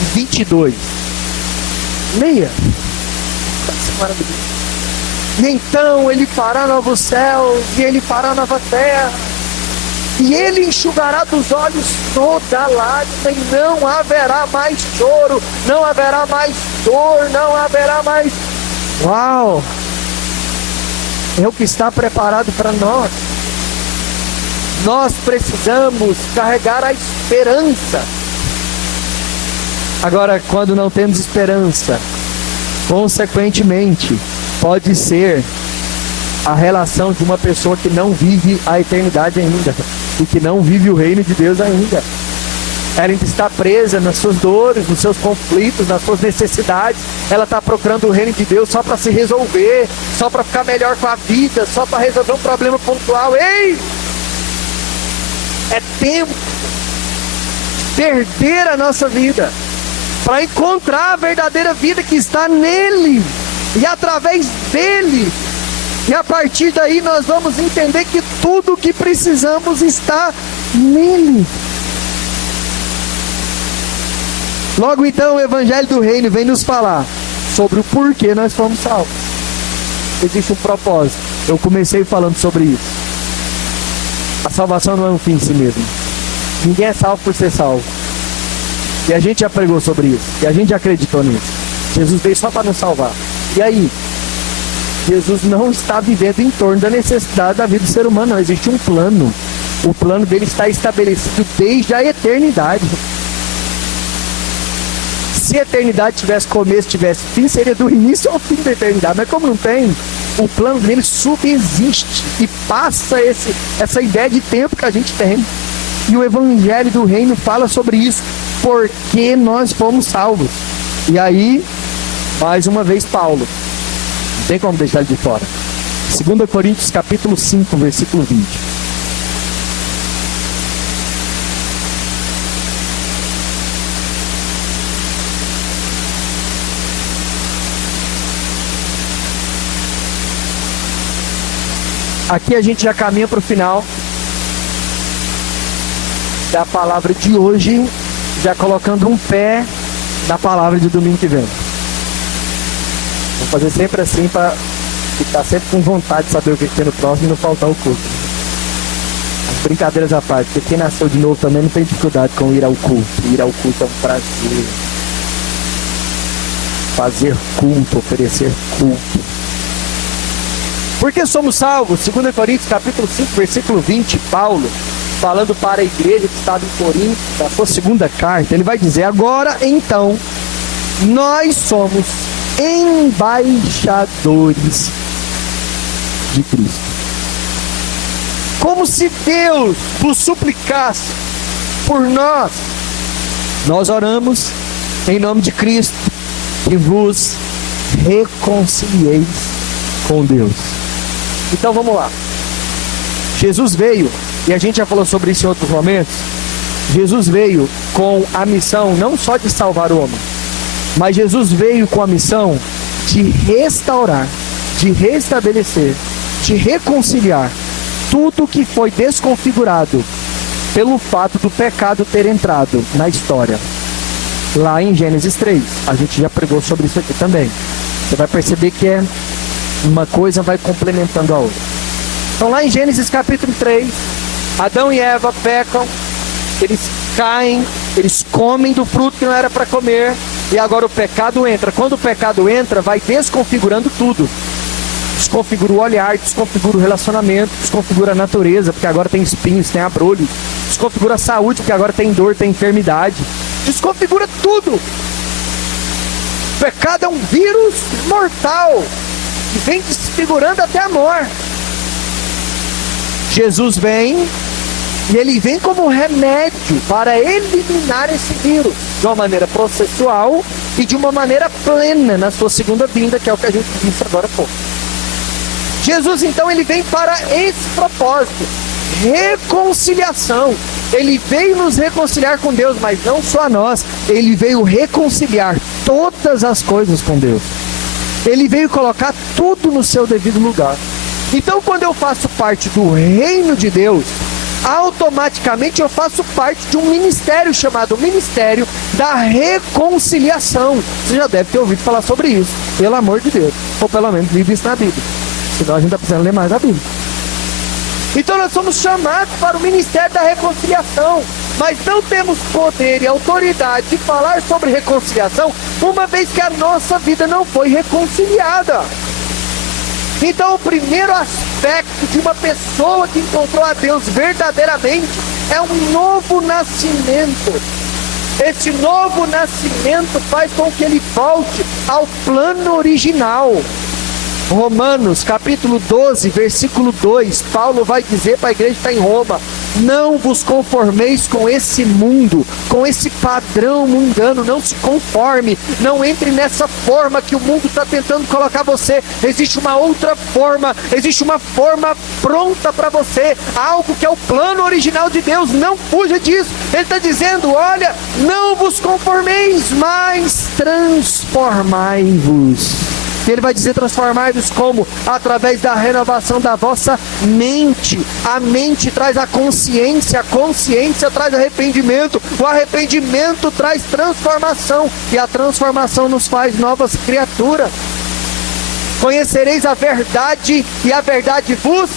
e 22. Leia. E então ele fará novos céus e ele fará nova terra, e ele enxugará dos olhos toda lágrima, e não haverá mais choro, não haverá mais dor, não haverá mais... Uau! É o que está preparado para nós. Nós precisamos carregar a esperança. Agora, quando não temos esperança, consequentemente, pode ser a relação de uma pessoa que não vive a eternidade ainda, e que não vive o reino de Deus ainda. Ela ainda está presa nas suas dores, nos seus conflitos, nas suas necessidades. Ela está procurando o reino de Deus só para se resolver, só para ficar melhor com a vida, só para resolver um problema pontual. Ei! É tempo de perder a nossa vida para encontrar a verdadeira vida que está nele e através dele. E a partir daí nós vamos entender que tudo o que precisamos está nele. Logo então o Evangelho do Reino vem nos falar sobre o porquê nós fomos salvos. Existe um propósito. Eu comecei falando sobre isso. A salvação não é um fim em si mesmo. Ninguém é salvo por ser salvo. E a gente já pregou sobre isso. E a gente já acreditou nisso. Jesus veio só para nos salvar. E aí? Jesus não está vivendo em torno da necessidade da vida do ser humano. Não, existe um plano. O plano dele está estabelecido desde a eternidade. Se a eternidade tivesse começo, tivesse fim, seria do início ao fim da eternidade. Mas como não tem, o plano dele subsiste e passa essa ideia de tempo que a gente tem. E o Evangelho do Reino fala sobre isso. Porque nós fomos salvos. E aí, mais uma vez, Paulo. Não tem como deixar ele de fora. 2 Coríntios capítulo 5, versículo 20. Aqui a gente já caminha para o final da palavra de hoje, já colocando um pé na palavra de domingo que vem. Vou fazer sempre assim para ficar sempre com vontade de saber o que tem no próximo e não faltar o culto. As brincadeiras à parte, porque quem nasceu de novo também não tem dificuldade com ir ao culto. Ir ao culto é um prazer. Fazer culto, oferecer culto. Por que somos salvos? 2 Coríntios capítulo 5, versículo 20, Paulo, falando para a igreja que estava em Corinto, na sua segunda carta, ele vai dizer: agora então, nós somos embaixadores de Cristo. Como se Deus vos suplicasse por nós. Nós oramos em nome de Cristo, que vos reconcilieis com Deus. Então vamos lá. Jesus veio, e a gente já falou sobre isso em outros momentos. Jesus veio com a missão não só de salvar o homem, mas Jesus veio com a missão de restaurar, de restabelecer, de reconciliar tudo que foi desconfigurado pelo fato do pecado ter entrado na história. Lá em Gênesis 3, a gente já pregou sobre isso aqui também. Você vai perceber que uma coisa vai complementando a outra. Então lá em Gênesis capítulo 3, Adão e Eva pecam, eles caem, eles comem do fruto que não era para comer, e agora o pecado entra. Quando o pecado entra, vai desconfigurando tudo. Desconfigura o olhar, desconfigura o relacionamento, desconfigura a natureza, porque agora tem espinhos, tem abrolhos. Desconfigura a saúde, porque agora tem dor, tem enfermidade. Desconfigura tudo. O pecado é um vírus mortal que vem desfigurando até a morte. Jesus vem, e ele vem como remédio para eliminar esse vírus de uma maneira processual e de uma maneira plena na sua segunda vinda, que é o que a gente disse agora há pouco. Jesus então ele vem para esse propósito, reconciliação. Ele veio nos reconciliar com Deus, mas não só a nós, ele veio reconciliar todas as coisas com Deus. Ele veio colocar tudo no seu devido lugar. Então quando eu faço parte do reino de Deus, automaticamente eu faço parte de um ministério chamado Ministério da Reconciliação. Você já deve ter ouvido falar sobre isso, pelo amor de Deus, ou pelo menos lido isso na Bíblia, senão a gente está precisando ler mais a Bíblia. Então nós somos chamados para o Ministério da Reconciliação, mas não temos poder e autoridade de falar sobre reconciliação, uma vez que a nossa vida não foi reconciliada. Então o primeiro aspecto de uma pessoa que encontrou a Deus verdadeiramente é um novo nascimento. Esse novo nascimento faz com que ele volte ao plano original. Romanos capítulo 12, versículo 2, Paulo vai dizer para a igreja que está em Roma: Não vos conformeis com esse mundo, com esse padrão mundano. Não se conforme, não entre nessa forma que o mundo está tentando colocar você. Existe uma outra forma, existe uma forma pronta para você, algo que é o plano original de Deus. Não fuja disso. Ele está dizendo, olha, não vos conformeis, mas transformai-vos. Ele vai dizer transformai-vos como? Através da renovação da vossa mente. A mente traz a consciência traz arrependimento, o arrependimento traz transformação, e a transformação nos faz novas criaturas. Conhecereis a verdade, e a verdade vos...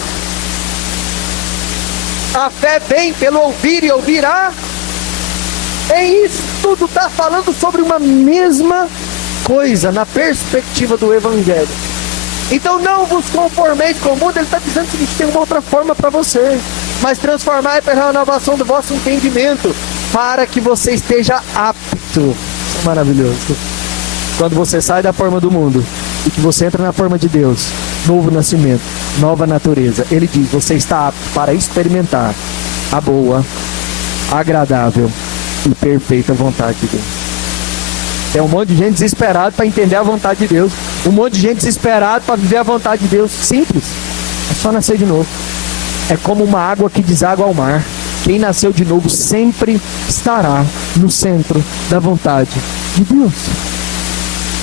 A fé vem pelo ouvir, e ouvirá. É isso, tudo está falando sobre uma mesma coisa, na perspectiva do Evangelho. Então não vos conformeis com o mundo. Ele está dizendo que tem uma outra forma para você, mas transformai pela renovação do vosso entendimento, para que você esteja apto. Isso é maravilhoso. Quando você sai da forma do mundo e que você entra na forma de Deus, novo nascimento, nova natureza, ele diz, você está apto para experimentar a boa, agradável e perfeita vontade de Deus. Tem um monte de gente desesperada para entender a vontade de Deus. Um monte de gente desesperada para viver a vontade de Deus. Simples. É só nascer de novo. É como uma água que deságua ao mar. Quem nasceu de novo sempre estará no centro da vontade de Deus.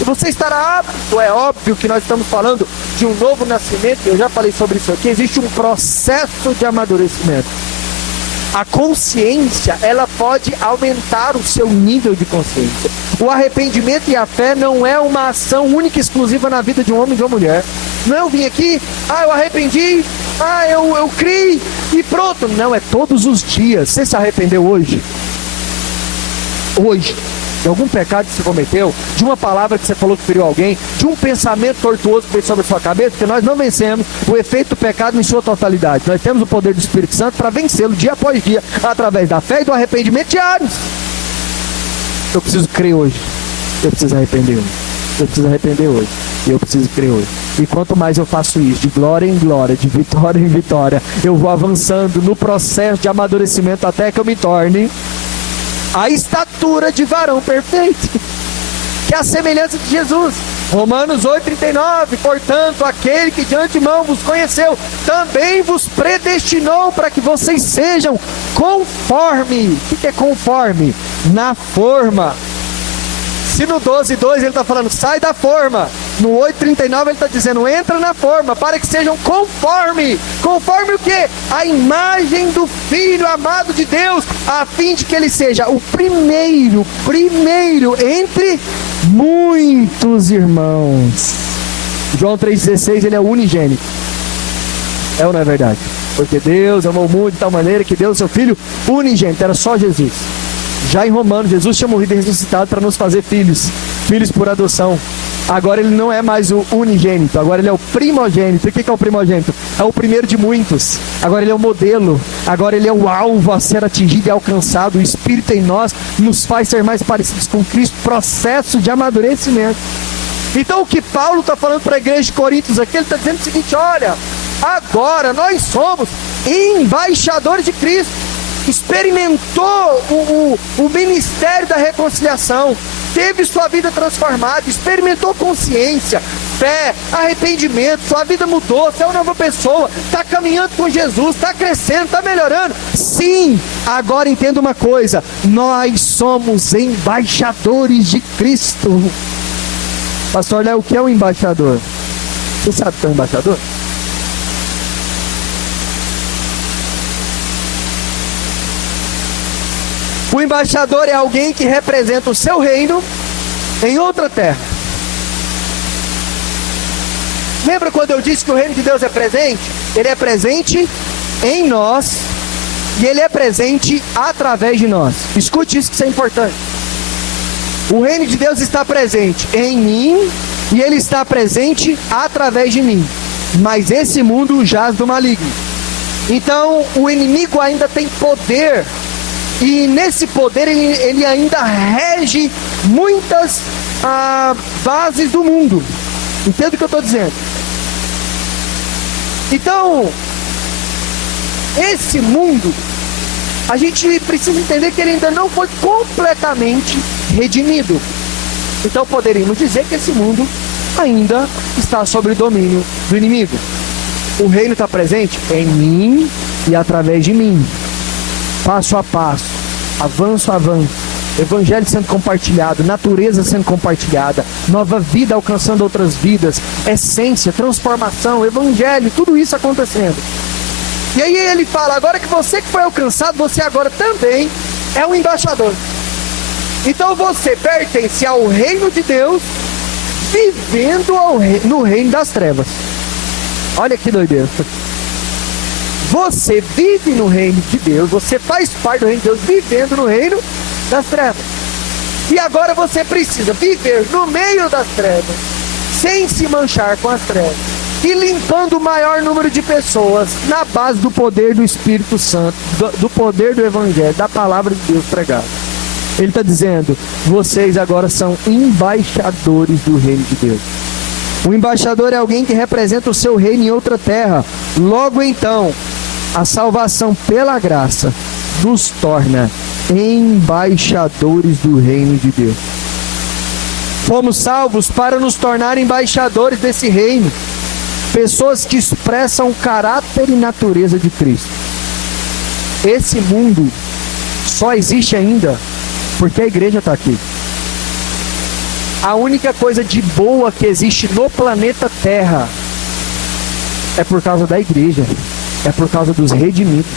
E você estará apto. É óbvio que nós estamos falando de um novo nascimento. Eu já falei sobre isso aqui. Existe um processo de amadurecimento. A consciência, ela pode aumentar o seu nível de consciência. O arrependimento e a fé não é uma ação única e exclusiva na vida de um homem e de uma mulher. Não, eu vim aqui, eu arrependi, eu criei e pronto. Não, é todos os dias. Você se arrependeu hoje? Hoje. De algum pecado que você cometeu, de uma palavra que você falou que feriu alguém, de um pensamento tortuoso que veio sobre a sua cabeça, porque nós não vencemos o efeito do pecado em sua totalidade. Nós temos o poder do Espírito Santo para vencê-lo dia após dia, através da fé e do arrependimento diários. Eu preciso crer hoje, eu preciso arrepender hoje, eu preciso arrepender hoje, e eu preciso crer hoje. E quanto mais eu faço isso, de glória em glória, de vitória em vitória, eu vou avançando no processo de amadurecimento até que eu me torne a estatura de varão perfeito, que é a semelhança de Jesus. Romanos 8,39, portanto, aquele que de antemão vos conheceu, também vos predestinou para que vocês sejam conforme. O que é conforme? Na forma. Se no 12,2 ele está falando, sai da forma. No 8,39 ele está dizendo, entra na forma, para que sejam conforme. Conforme o quê? A imagem do Filho amado de Deus, a fim de que ele seja o primeiro entre muitos irmãos. João 3,16, ele é unigênito. É ou não é verdade? Porque Deus amou o mundo de tal maneira que deu o seu Filho unigênito. Era só Jesus. Já em Romanos, Jesus tinha morrido e ressuscitado para nos fazer filhos por adoção. Agora ele não é mais o unigênito, agora ele é o primogênito. E o que é o primogênito? É o primeiro de muitos. Agora ele é o modelo, agora ele é o alvo a ser atingido e alcançado. O Espírito em nós nos faz ser mais parecidos com Cristo. Processo de amadurecimento. Então o que Paulo está falando para a igreja de Coríntios aqui, ele está dizendo o seguinte, olha, agora nós somos embaixadores de Cristo. Experimentou o ministério da reconciliação, teve sua vida transformada, experimentou consciência, fé, arrependimento, sua vida mudou, você é uma nova pessoa, está caminhando com Jesus, está crescendo, está melhorando. Sim, agora entenda uma coisa, nós somos embaixadores de Cristo. Pastor Léo, o que é um embaixador? Você sabe o que é um embaixador? O embaixador é alguém que representa o seu reino em outra terra. Lembra quando eu disse que o reino de Deus é presente? Ele é presente em nós e ele é presente através de nós. Escute isso, que isso é importante. O reino de Deus está presente em mim e ele está presente através de mim. Mas esse mundo jaz do maligno. Então o inimigo ainda tem poder. E nesse poder ele ainda rege muitas bases do mundo. Entende o que eu estou dizendo? Então, esse mundo, a gente precisa entender que ele ainda não foi completamente redimido. Então poderíamos dizer que esse mundo ainda está sob o domínio do inimigo. O reino está presente em mim e através de mim, passo a passo, avanço a avanço, evangelho sendo compartilhado, natureza sendo compartilhada, nova vida alcançando outras vidas, essência, transformação, evangelho, tudo isso acontecendo. E aí ele fala, agora que você que foi alcançado, você agora também é um embaixador. Então você pertence ao reino de Deus, vivendo no reino das trevas. Olha que doideira. Você vive no reino de Deus, você faz parte do reino de Deus, vivendo no reino das trevas. E agora você precisa viver no meio das trevas, sem se manchar com as trevas, e limpando o maior número de pessoas na base do poder do Espírito Santo, do poder do Evangelho, da palavra de Deus pregada. Ele está dizendo, vocês agora são embaixadores do reino de Deus. O embaixador é alguém que representa o seu reino em outra terra. Logo então, a salvação pela graça nos torna embaixadores do reino de Deus. Fomos salvos para nos tornar embaixadores desse reino. Pessoas que expressam o caráter e natureza de Cristo. Esse mundo só existe ainda porque a igreja está aqui. A única coisa de boa que existe no planeta Terra é por causa da igreja, é por causa dos redimidos,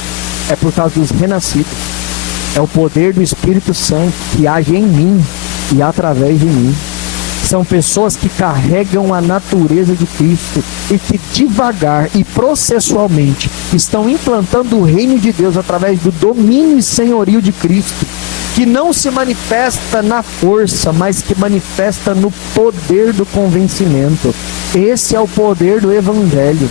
é por causa dos renascidos. É o poder do Espírito Santo que age em mim e através de mim. São pessoas que carregam a natureza de Cristo e que devagar e processualmente estão implantando o reino de Deus através do domínio e senhorio de Cristo, que não se manifesta na força, mas que manifesta no poder do convencimento. Esse é o poder do Evangelho.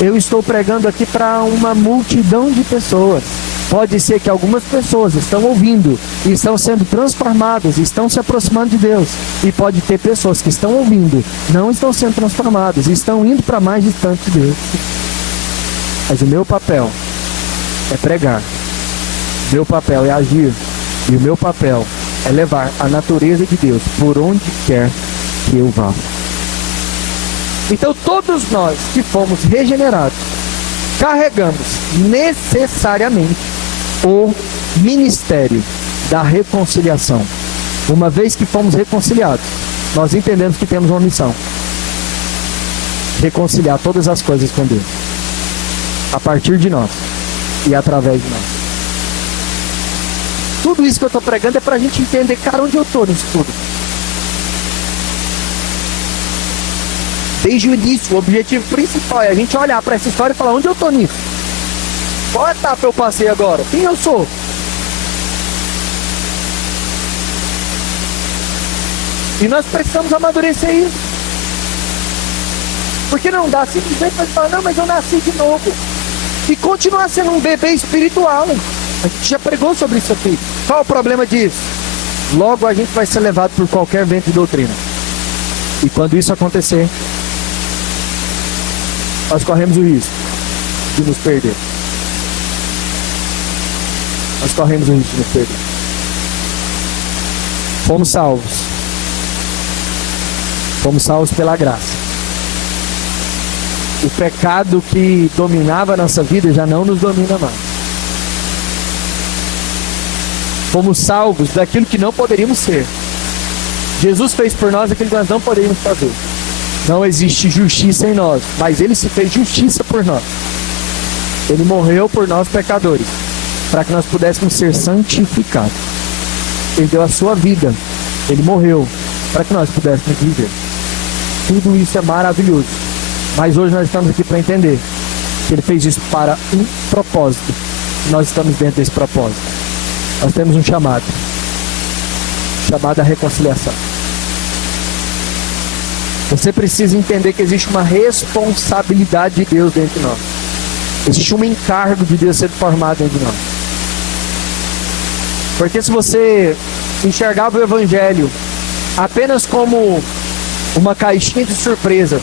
Eu estou pregando aqui para uma multidão de pessoas. Pode ser que algumas pessoas estão ouvindo e estão sendo transformadas, estão se aproximando de Deus. E pode ter pessoas que estão ouvindo, não estão sendo transformadas, estão indo para mais distante de Deus. Mas o meu papel é pregar. O meu papel é agir. E o meu papel é levar a natureza de Deus por onde quer que eu vá. Então todos nós que fomos regenerados, carregamos necessariamente o ministério da reconciliação. Uma vez que fomos reconciliados, nós entendemos que temos uma missão: reconciliar todas as coisas com Deus, a partir de nós e através de nós. Tudo isso que eu estou pregando é para a gente entender, cara, onde eu estou nisso tudo. Desde o início, o objetivo principal é a gente olhar para essa história e falar, onde eu estou nisso? Qual etapa eu passei agora? Quem eu sou? E nós precisamos amadurecer isso. Porque não dá simplesmente para falar, não, mas eu nasci de novo. E continuar sendo um bebê espiritual. A gente já pregou sobre isso aqui. Qual o problema disso? Logo a gente vai ser levado por qualquer vento de doutrina. E quando isso acontecer, nós corremos o risco de nos perder. Nós corremos o risco de nos perder. Fomos salvos. Fomos salvos pela graça. O pecado que dominava a nossa vida já não nos domina mais. Fomos salvos daquilo que não poderíamos ser. Jesus fez por nós aquilo que nós não poderíamos fazer. Não existe justiça em nós, mas Ele se fez justiça por nós. Ele morreu por nós pecadores, para que nós pudéssemos ser santificados. Ele deu a sua vida, Ele morreu, para que nós pudéssemos viver. Tudo isso é maravilhoso, mas hoje nós estamos aqui para entender que Ele fez isso para um propósito. E nós estamos dentro desse propósito. Nós temos um chamado à reconciliação. Você precisa entender que existe uma responsabilidade de Deus dentro de nós. Existe um encargo de Deus sendo formado dentro de nós. Porque se você enxergava o Evangelho apenas como uma caixinha de surpresas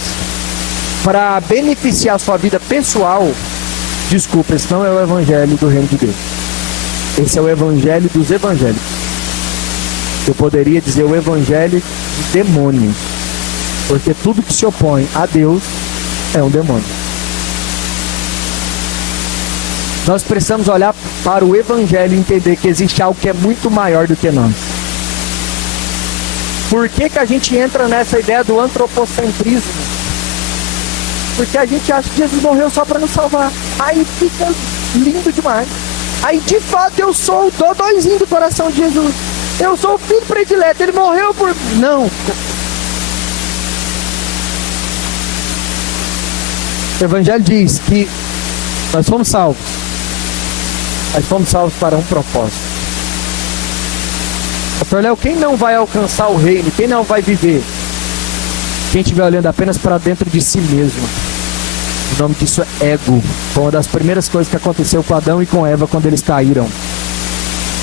para beneficiar a sua vida pessoal, desculpa, esse não é o Evangelho do Reino de Deus. Esse é o evangelho dos evangélicos. Eu poderia dizer o evangelho dos demônios, porque tudo que se opõe a Deus é um demônio. Nós precisamos olhar para o evangelho e entender que existe algo que é muito maior do que nós. Por que que a gente entra nessa ideia do antropocentrismo? Porque a gente acha que Jesus morreu só para nos salvar. Aí fica lindo demais. Aí de fato eu sou o dodóizinho do coração de Jesus. Eu sou o filho predileto, ele morreu por... Não. O evangelho diz que nós fomos salvos. Nós fomos salvos para um propósito. Pastor Léo, quem não vai alcançar o reino? Quem não vai viver? Quem estiver olhando apenas para dentro de si mesmo. O nome disso é ego. Foi uma das primeiras coisas que aconteceu com Adão e com Eva quando eles caíram.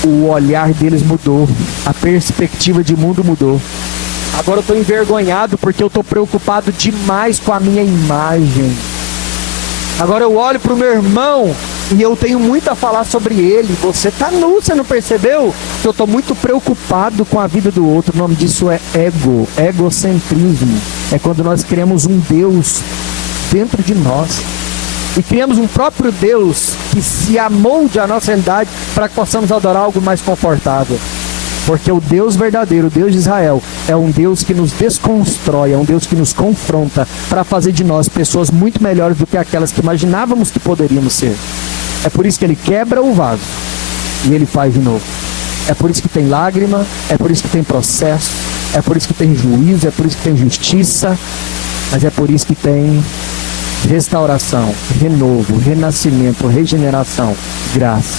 O olhar deles mudou. A perspectiva de mundo mudou. Agora eu estou envergonhado porque eu estou preocupado demais com a minha imagem. Agora eu olho para o meu irmão e eu tenho muito a falar sobre ele. Você está nu, você não percebeu? Que eu estou muito preocupado com a vida do outro. O nome disso é ego, egocentrismo. É quando nós criamos um Deus dentro de nós. E criamos um próprio Deus que se amolde à nossa realidade para que possamos adorar algo mais confortável. Porque o Deus verdadeiro, o Deus de Israel, é um Deus que nos desconstrói, é um Deus que nos confronta para fazer de nós pessoas muito melhores do que aquelas que imaginávamos que poderíamos ser. É por isso que ele quebra o vaso e ele faz de novo. É por isso que tem lágrima, é por isso que tem processo, é por isso que tem juízo, é por isso que tem justiça, mas é por isso que tem restauração, renovo, renascimento, regeneração, graça.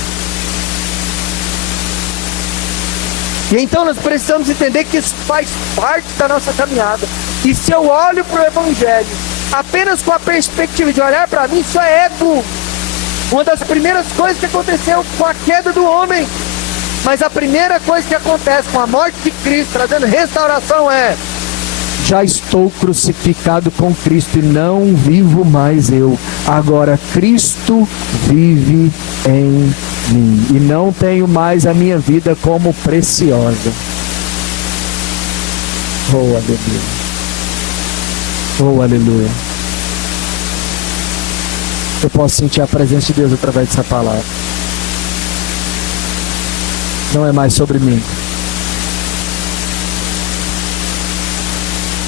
E então nós precisamos entender que isso faz parte da nossa caminhada. E se eu olho para o evangelho apenas com a perspectiva de olhar para mim, isso é ego. Uma das primeiras coisas que aconteceu com a queda do homem. Mas a primeira coisa que acontece com a morte de Cristo, trazendo restauração, é: já estou crucificado com Cristo e não vivo mais eu. Agora Cristo vive em mim. E não tenho mais a minha vida como preciosa. Oh, aleluia. Oh, aleluia. Eu posso sentir a presença de Deus através dessa palavra. Não é mais sobre mim.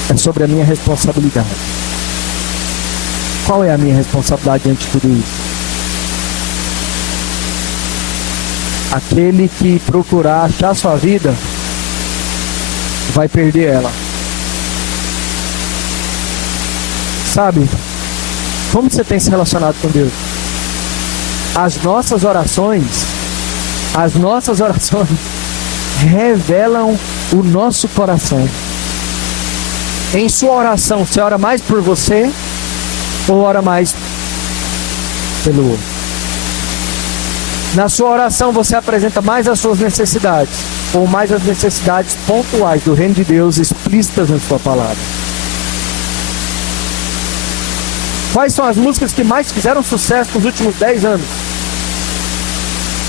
É sobre a minha responsabilidade. Qual é a minha responsabilidade diante de tudo isso? Aquele que procurar achar sua vida vai perder ela. Sabe? Como você tem se relacionado com Deus? As nossas orações revelam o nosso coração. Em sua oração, você ora mais por você ou ora mais pelo outro? Na sua oração você apresenta mais as suas necessidades ou mais as necessidades pontuais do reino de Deus explícitas na sua palavra? Quais são as músicas que mais fizeram sucesso nos últimos 10 anos?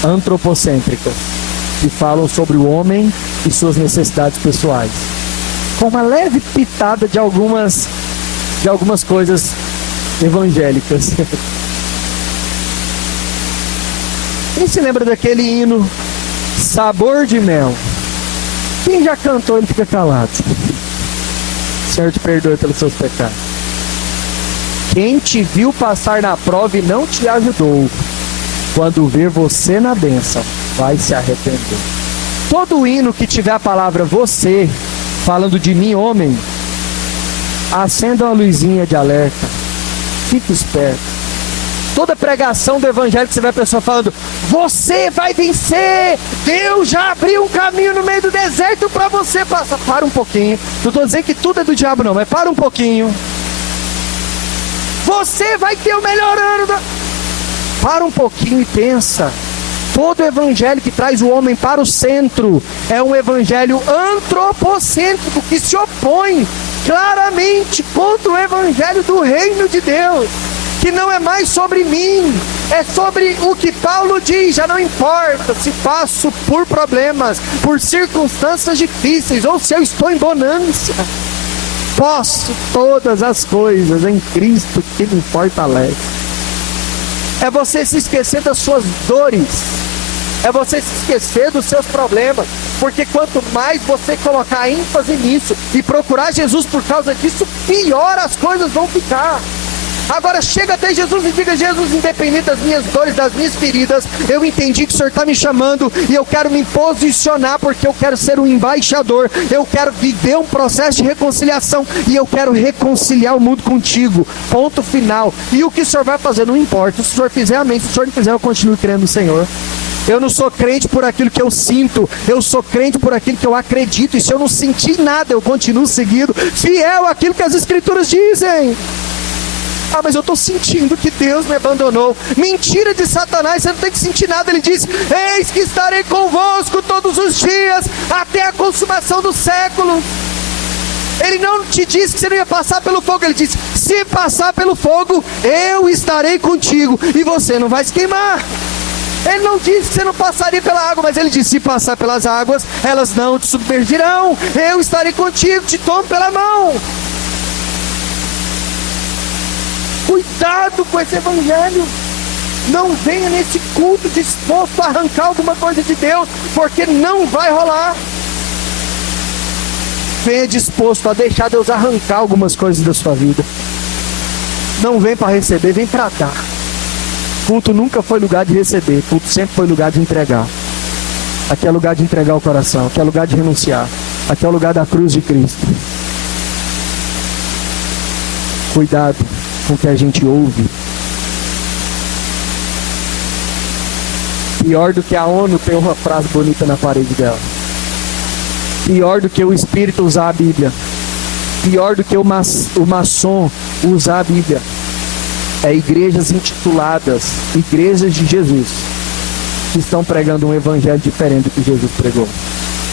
Antropocêntricas, que falam sobre o homem e suas necessidades pessoais, com uma leve pitada de algumas coisas evangélicas. Quem se lembra daquele hino Sabor de Mel? Quem já cantou, ele fica calado. O Senhor te perdoe pelos seus pecados. Quem te viu passar na prova e não te ajudou, quando ver você na bênção, vai se arrepender. Todo hino que tiver a palavra você, falando de mim, homem, acenda uma luzinha de alerta. Fique esperto. Toda pregação do evangelho que você vê a pessoa falando, você vai vencer, Deus já abriu um caminho no meio do deserto para você passar. Para um pouquinho. Não estou dizendo que tudo é do diabo não, mas para um pouquinho. Você vai ter o melhor ano. Para um pouquinho e pensa. Todo evangelho que traz o homem para o centro é um evangelho antropocêntrico que se opõe claramente contra o evangelho do reino de Deus, que não é mais sobre mim, é sobre o que Paulo diz. Já não importa se passo por problemas, por circunstâncias difíceis, ou se eu estou em bonança, posso todas as coisas em Cristo que me fortalece. É você se esquecer das suas dores, é você se esquecer dos seus problemas, porque quanto mais você colocar ênfase nisso e procurar Jesus por causa disso, pior as coisas vão ficar. Agora chega até Jesus e diga: Jesus, independente das minhas dores, das minhas feridas, eu entendi que o Senhor está me chamando e eu quero me posicionar, porque eu quero ser um embaixador, eu quero viver um processo de reconciliação e eu quero reconciliar o mundo contigo, ponto final. E o que o Senhor vai fazer não importa, se o Senhor fizer, amém, se o Senhor não fizer, eu continuo crendo no Senhor. Eu não sou crente por aquilo que eu sinto, eu sou crente por aquilo que eu acredito, e se eu não sentir nada, eu continuo seguindo, fiel àquilo que as Escrituras dizem. Ah, mas eu estou sentindo que Deus me abandonou. Mentira de Satanás, você não tem que sentir nada. Ele diz: eis que estarei convosco todos os dias, até a consumação do século. Ele não te disse que você não ia passar pelo fogo, ele disse: se passar pelo fogo, eu estarei contigo, e você não vai se queimar. Ele não disse que você não passaria pela água, mas ele disse: se passar pelas águas, elas não te submergirão, eu estarei contigo, te tomo pela mão. Cuidado com esse evangelho. Não venha nesse culto disposto a arrancar alguma coisa de Deus, porque não vai rolar. Venha disposto a deixar Deus arrancar algumas coisas da sua vida. Não vem para receber, vem para dar. Culto nunca foi lugar de receber, culto sempre foi lugar de entregar. Aqui é lugar de entregar o coração, aqui é lugar de renunciar, aqui é o lugar da cruz de Cristo. Cuidado com o que a gente ouve. Pior do que a ONU ter uma frase bonita na parede dela. Pior do que o espírito usar a Bíblia. Pior do que o maçom usar a Bíblia. É igrejas intituladas Igrejas de Jesus, que estão pregando um evangelho diferente do que Jesus pregou.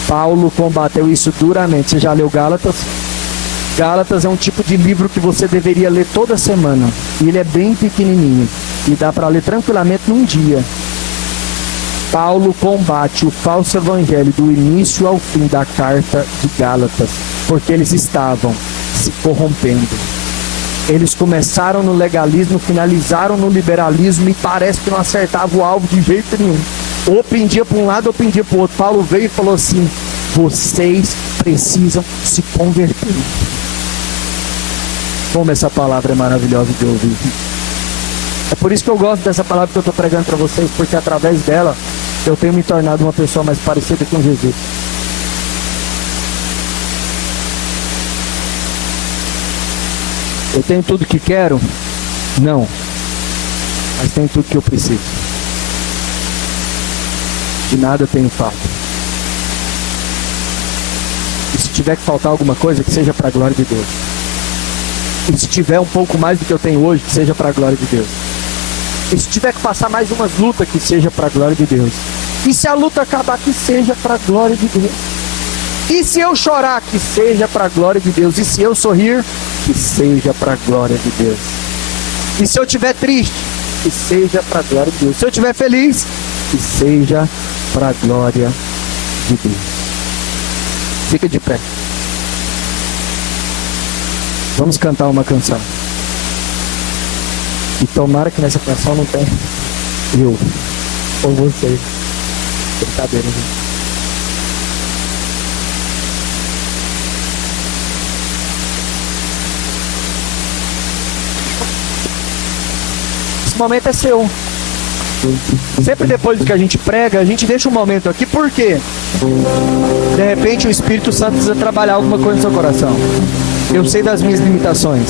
Paulo combateu isso duramente. Você já leu Gálatas? Gálatas é um tipo de livro que você deveria ler toda semana. E ele é bem pequenininho e dá para ler tranquilamente num dia. Paulo combate o falso evangelho do início ao fim da carta de Gálatas, porque eles estavam se corrompendo. Eles começaram no legalismo, finalizaram no liberalismo e parece que não acertava o alvo de jeito nenhum. Ou pendia para um lado ou pendia para o outro. Paulo veio e falou assim: vocês precisam se converter. Como essa palavra é maravilhosa de ouvir. É por isso que eu gosto dessa palavra que eu estou pregando para vocês, porque através dela eu tenho me tornado uma pessoa mais parecida com Jesus. Eu tenho tudo que quero? Não. Mas tenho tudo que eu preciso. De nada eu tenho falta. E se tiver que faltar alguma coisa, que seja para a glória de Deus. E se tiver um pouco mais do que eu tenho hoje, que seja para a glória de Deus. E se tiver que passar mais umas lutas, que seja para a glória de Deus. E se a luta acabar, que seja para a glória de Deus. E se eu chorar, que seja para a glória de Deus. E se eu sorrir, que seja para a glória de Deus. E se eu estiver triste, que seja para a glória de Deus. Se eu estiver feliz, que seja para a glória de Deus. Fica de pé. Vamos cantar uma canção. E tomara que nessa canção não tenha eu ou você. Brincadeira, gente. Esse momento é seu. Sempre depois do que a gente prega, a gente deixa um momento aqui. Por quê? De repente o Espírito Santo precisa trabalhar alguma coisa no seu coração. Eu sei das minhas limitações.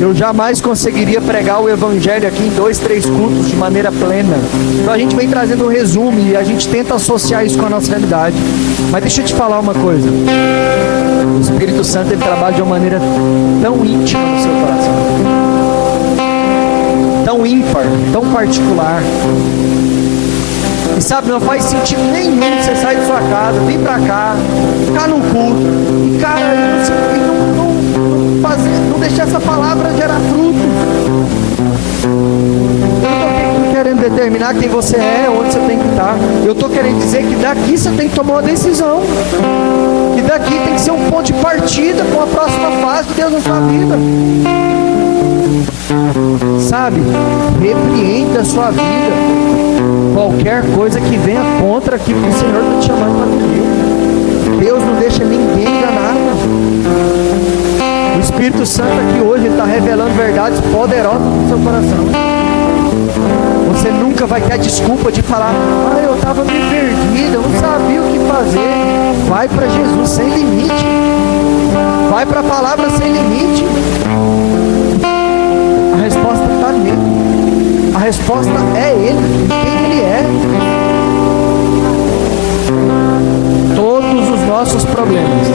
Eu jamais conseguiria pregar o Evangelho aqui em 2, 3 cultos de maneira plena. Então a gente vem trazendo um resumo e a gente tenta associar isso com a nossa realidade. Mas deixa eu te falar uma coisa. O Espírito Santo, ele trabalha de uma maneira tão íntima no seu coração, tão ímpar, tão particular. E sabe, não faz sentido nenhum você sair de sua casa, vir pra cá, ficar num culto, e cara, não deixar essa palavra gerar fruto. determinar quem você é, onde você tem que estar. Eu estou querendo dizer que daqui você tem que tomar uma decisão. Que daqui tem que ser um ponto de partida com a próxima fase de Deus na sua vida. Sabe? Repreenda a sua vida. Qualquer coisa que venha contra aquilo que o Senhor está te chamando para viver. Deus não deixa ninguém enganar. O Espírito Santo aqui hoje está revelando verdades poderosas no seu coração. Você nunca vai ter a desculpa de falar: ah, eu estava meio perdido, eu não sabia o que fazer. Vai para Jesus sem limite. Vai para a palavra sem limite. A resposta está nele. A resposta é Ele, quem Ele é. Todos os nossos problemas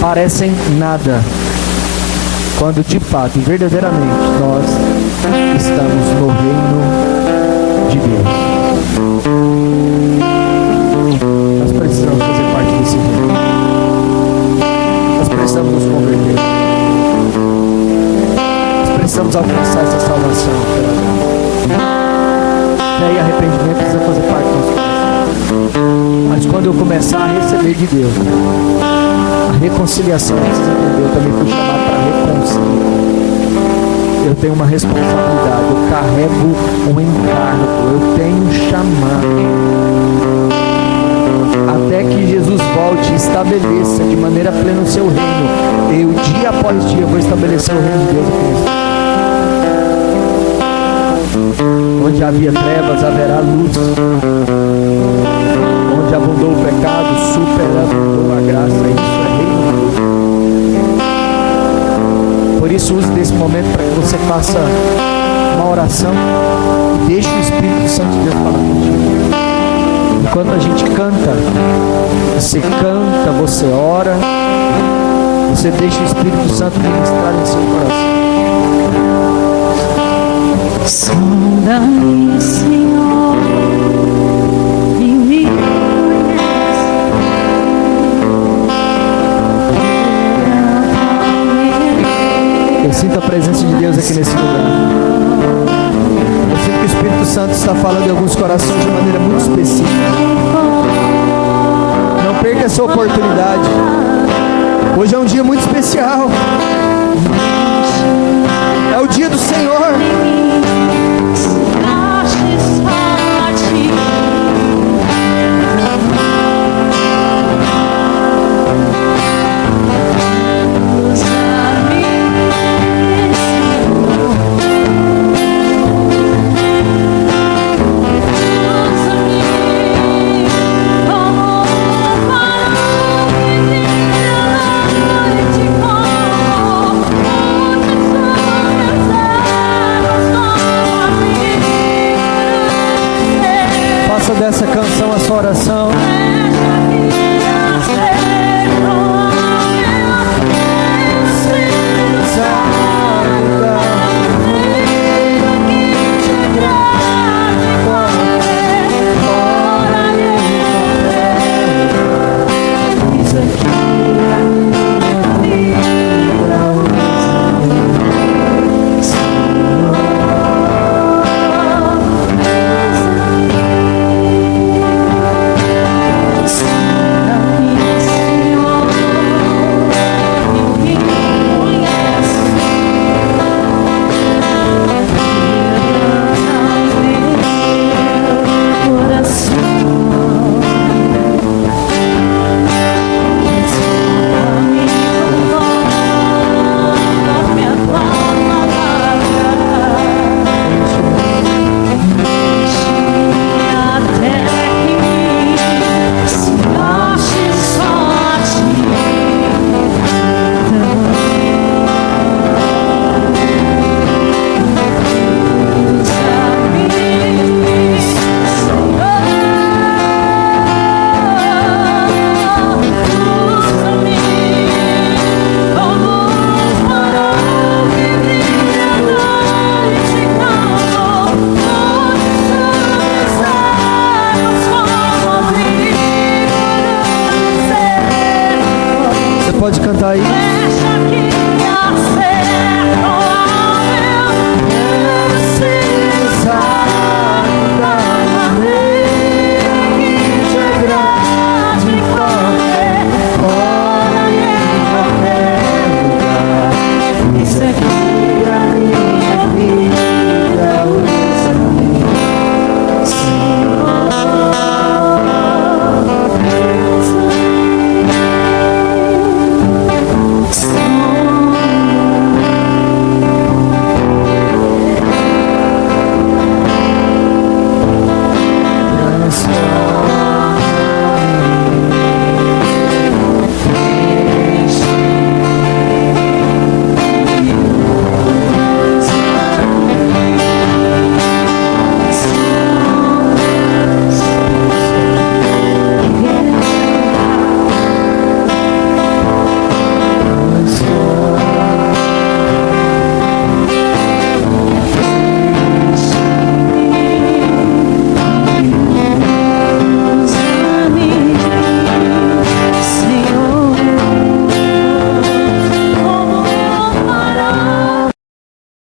parecem nada, quando de fato e verdadeiramente nós estamos no reino de Deus. Nós precisamos fazer parte desse reino. Nós precisamos nos converter. Nós precisamos alcançar essa salvação. Fé e arrependimento precisa fazer parte do nosso coração. Mas quando eu começar a receber de Deus a reconciliação, precisa entender, eu também fui chamado para reconciliar. Eu tenho uma responsabilidade, eu carrego um encargo, eu tenho um chamado. Até que Jesus volte e estabeleça de maneira plena o seu reino, eu dia após dia vou estabelecer o reino de Deus aqui nesse mundo. Onde havia trevas, haverá luz. Onde abundou o pecado, superabundou a graça. Isso é reino. Por isso, use desse momento para que você faça uma oração e deixe o Espírito Santo de Deus falar contigo. Enquanto a gente canta, você ora, você deixa o Espírito Santo ministrar em seu coração. Sonda-me, Senhor, e me eu sinto a presença de Deus aqui nesse lugar. Eu sinto que o Espírito Santo está falando em alguns corações de maneira muito específica. Não perca essa oportunidade. Hoje é um dia muito especial. É o dia do Senhor. Dessa canção a sua oração. Pode cantar aí.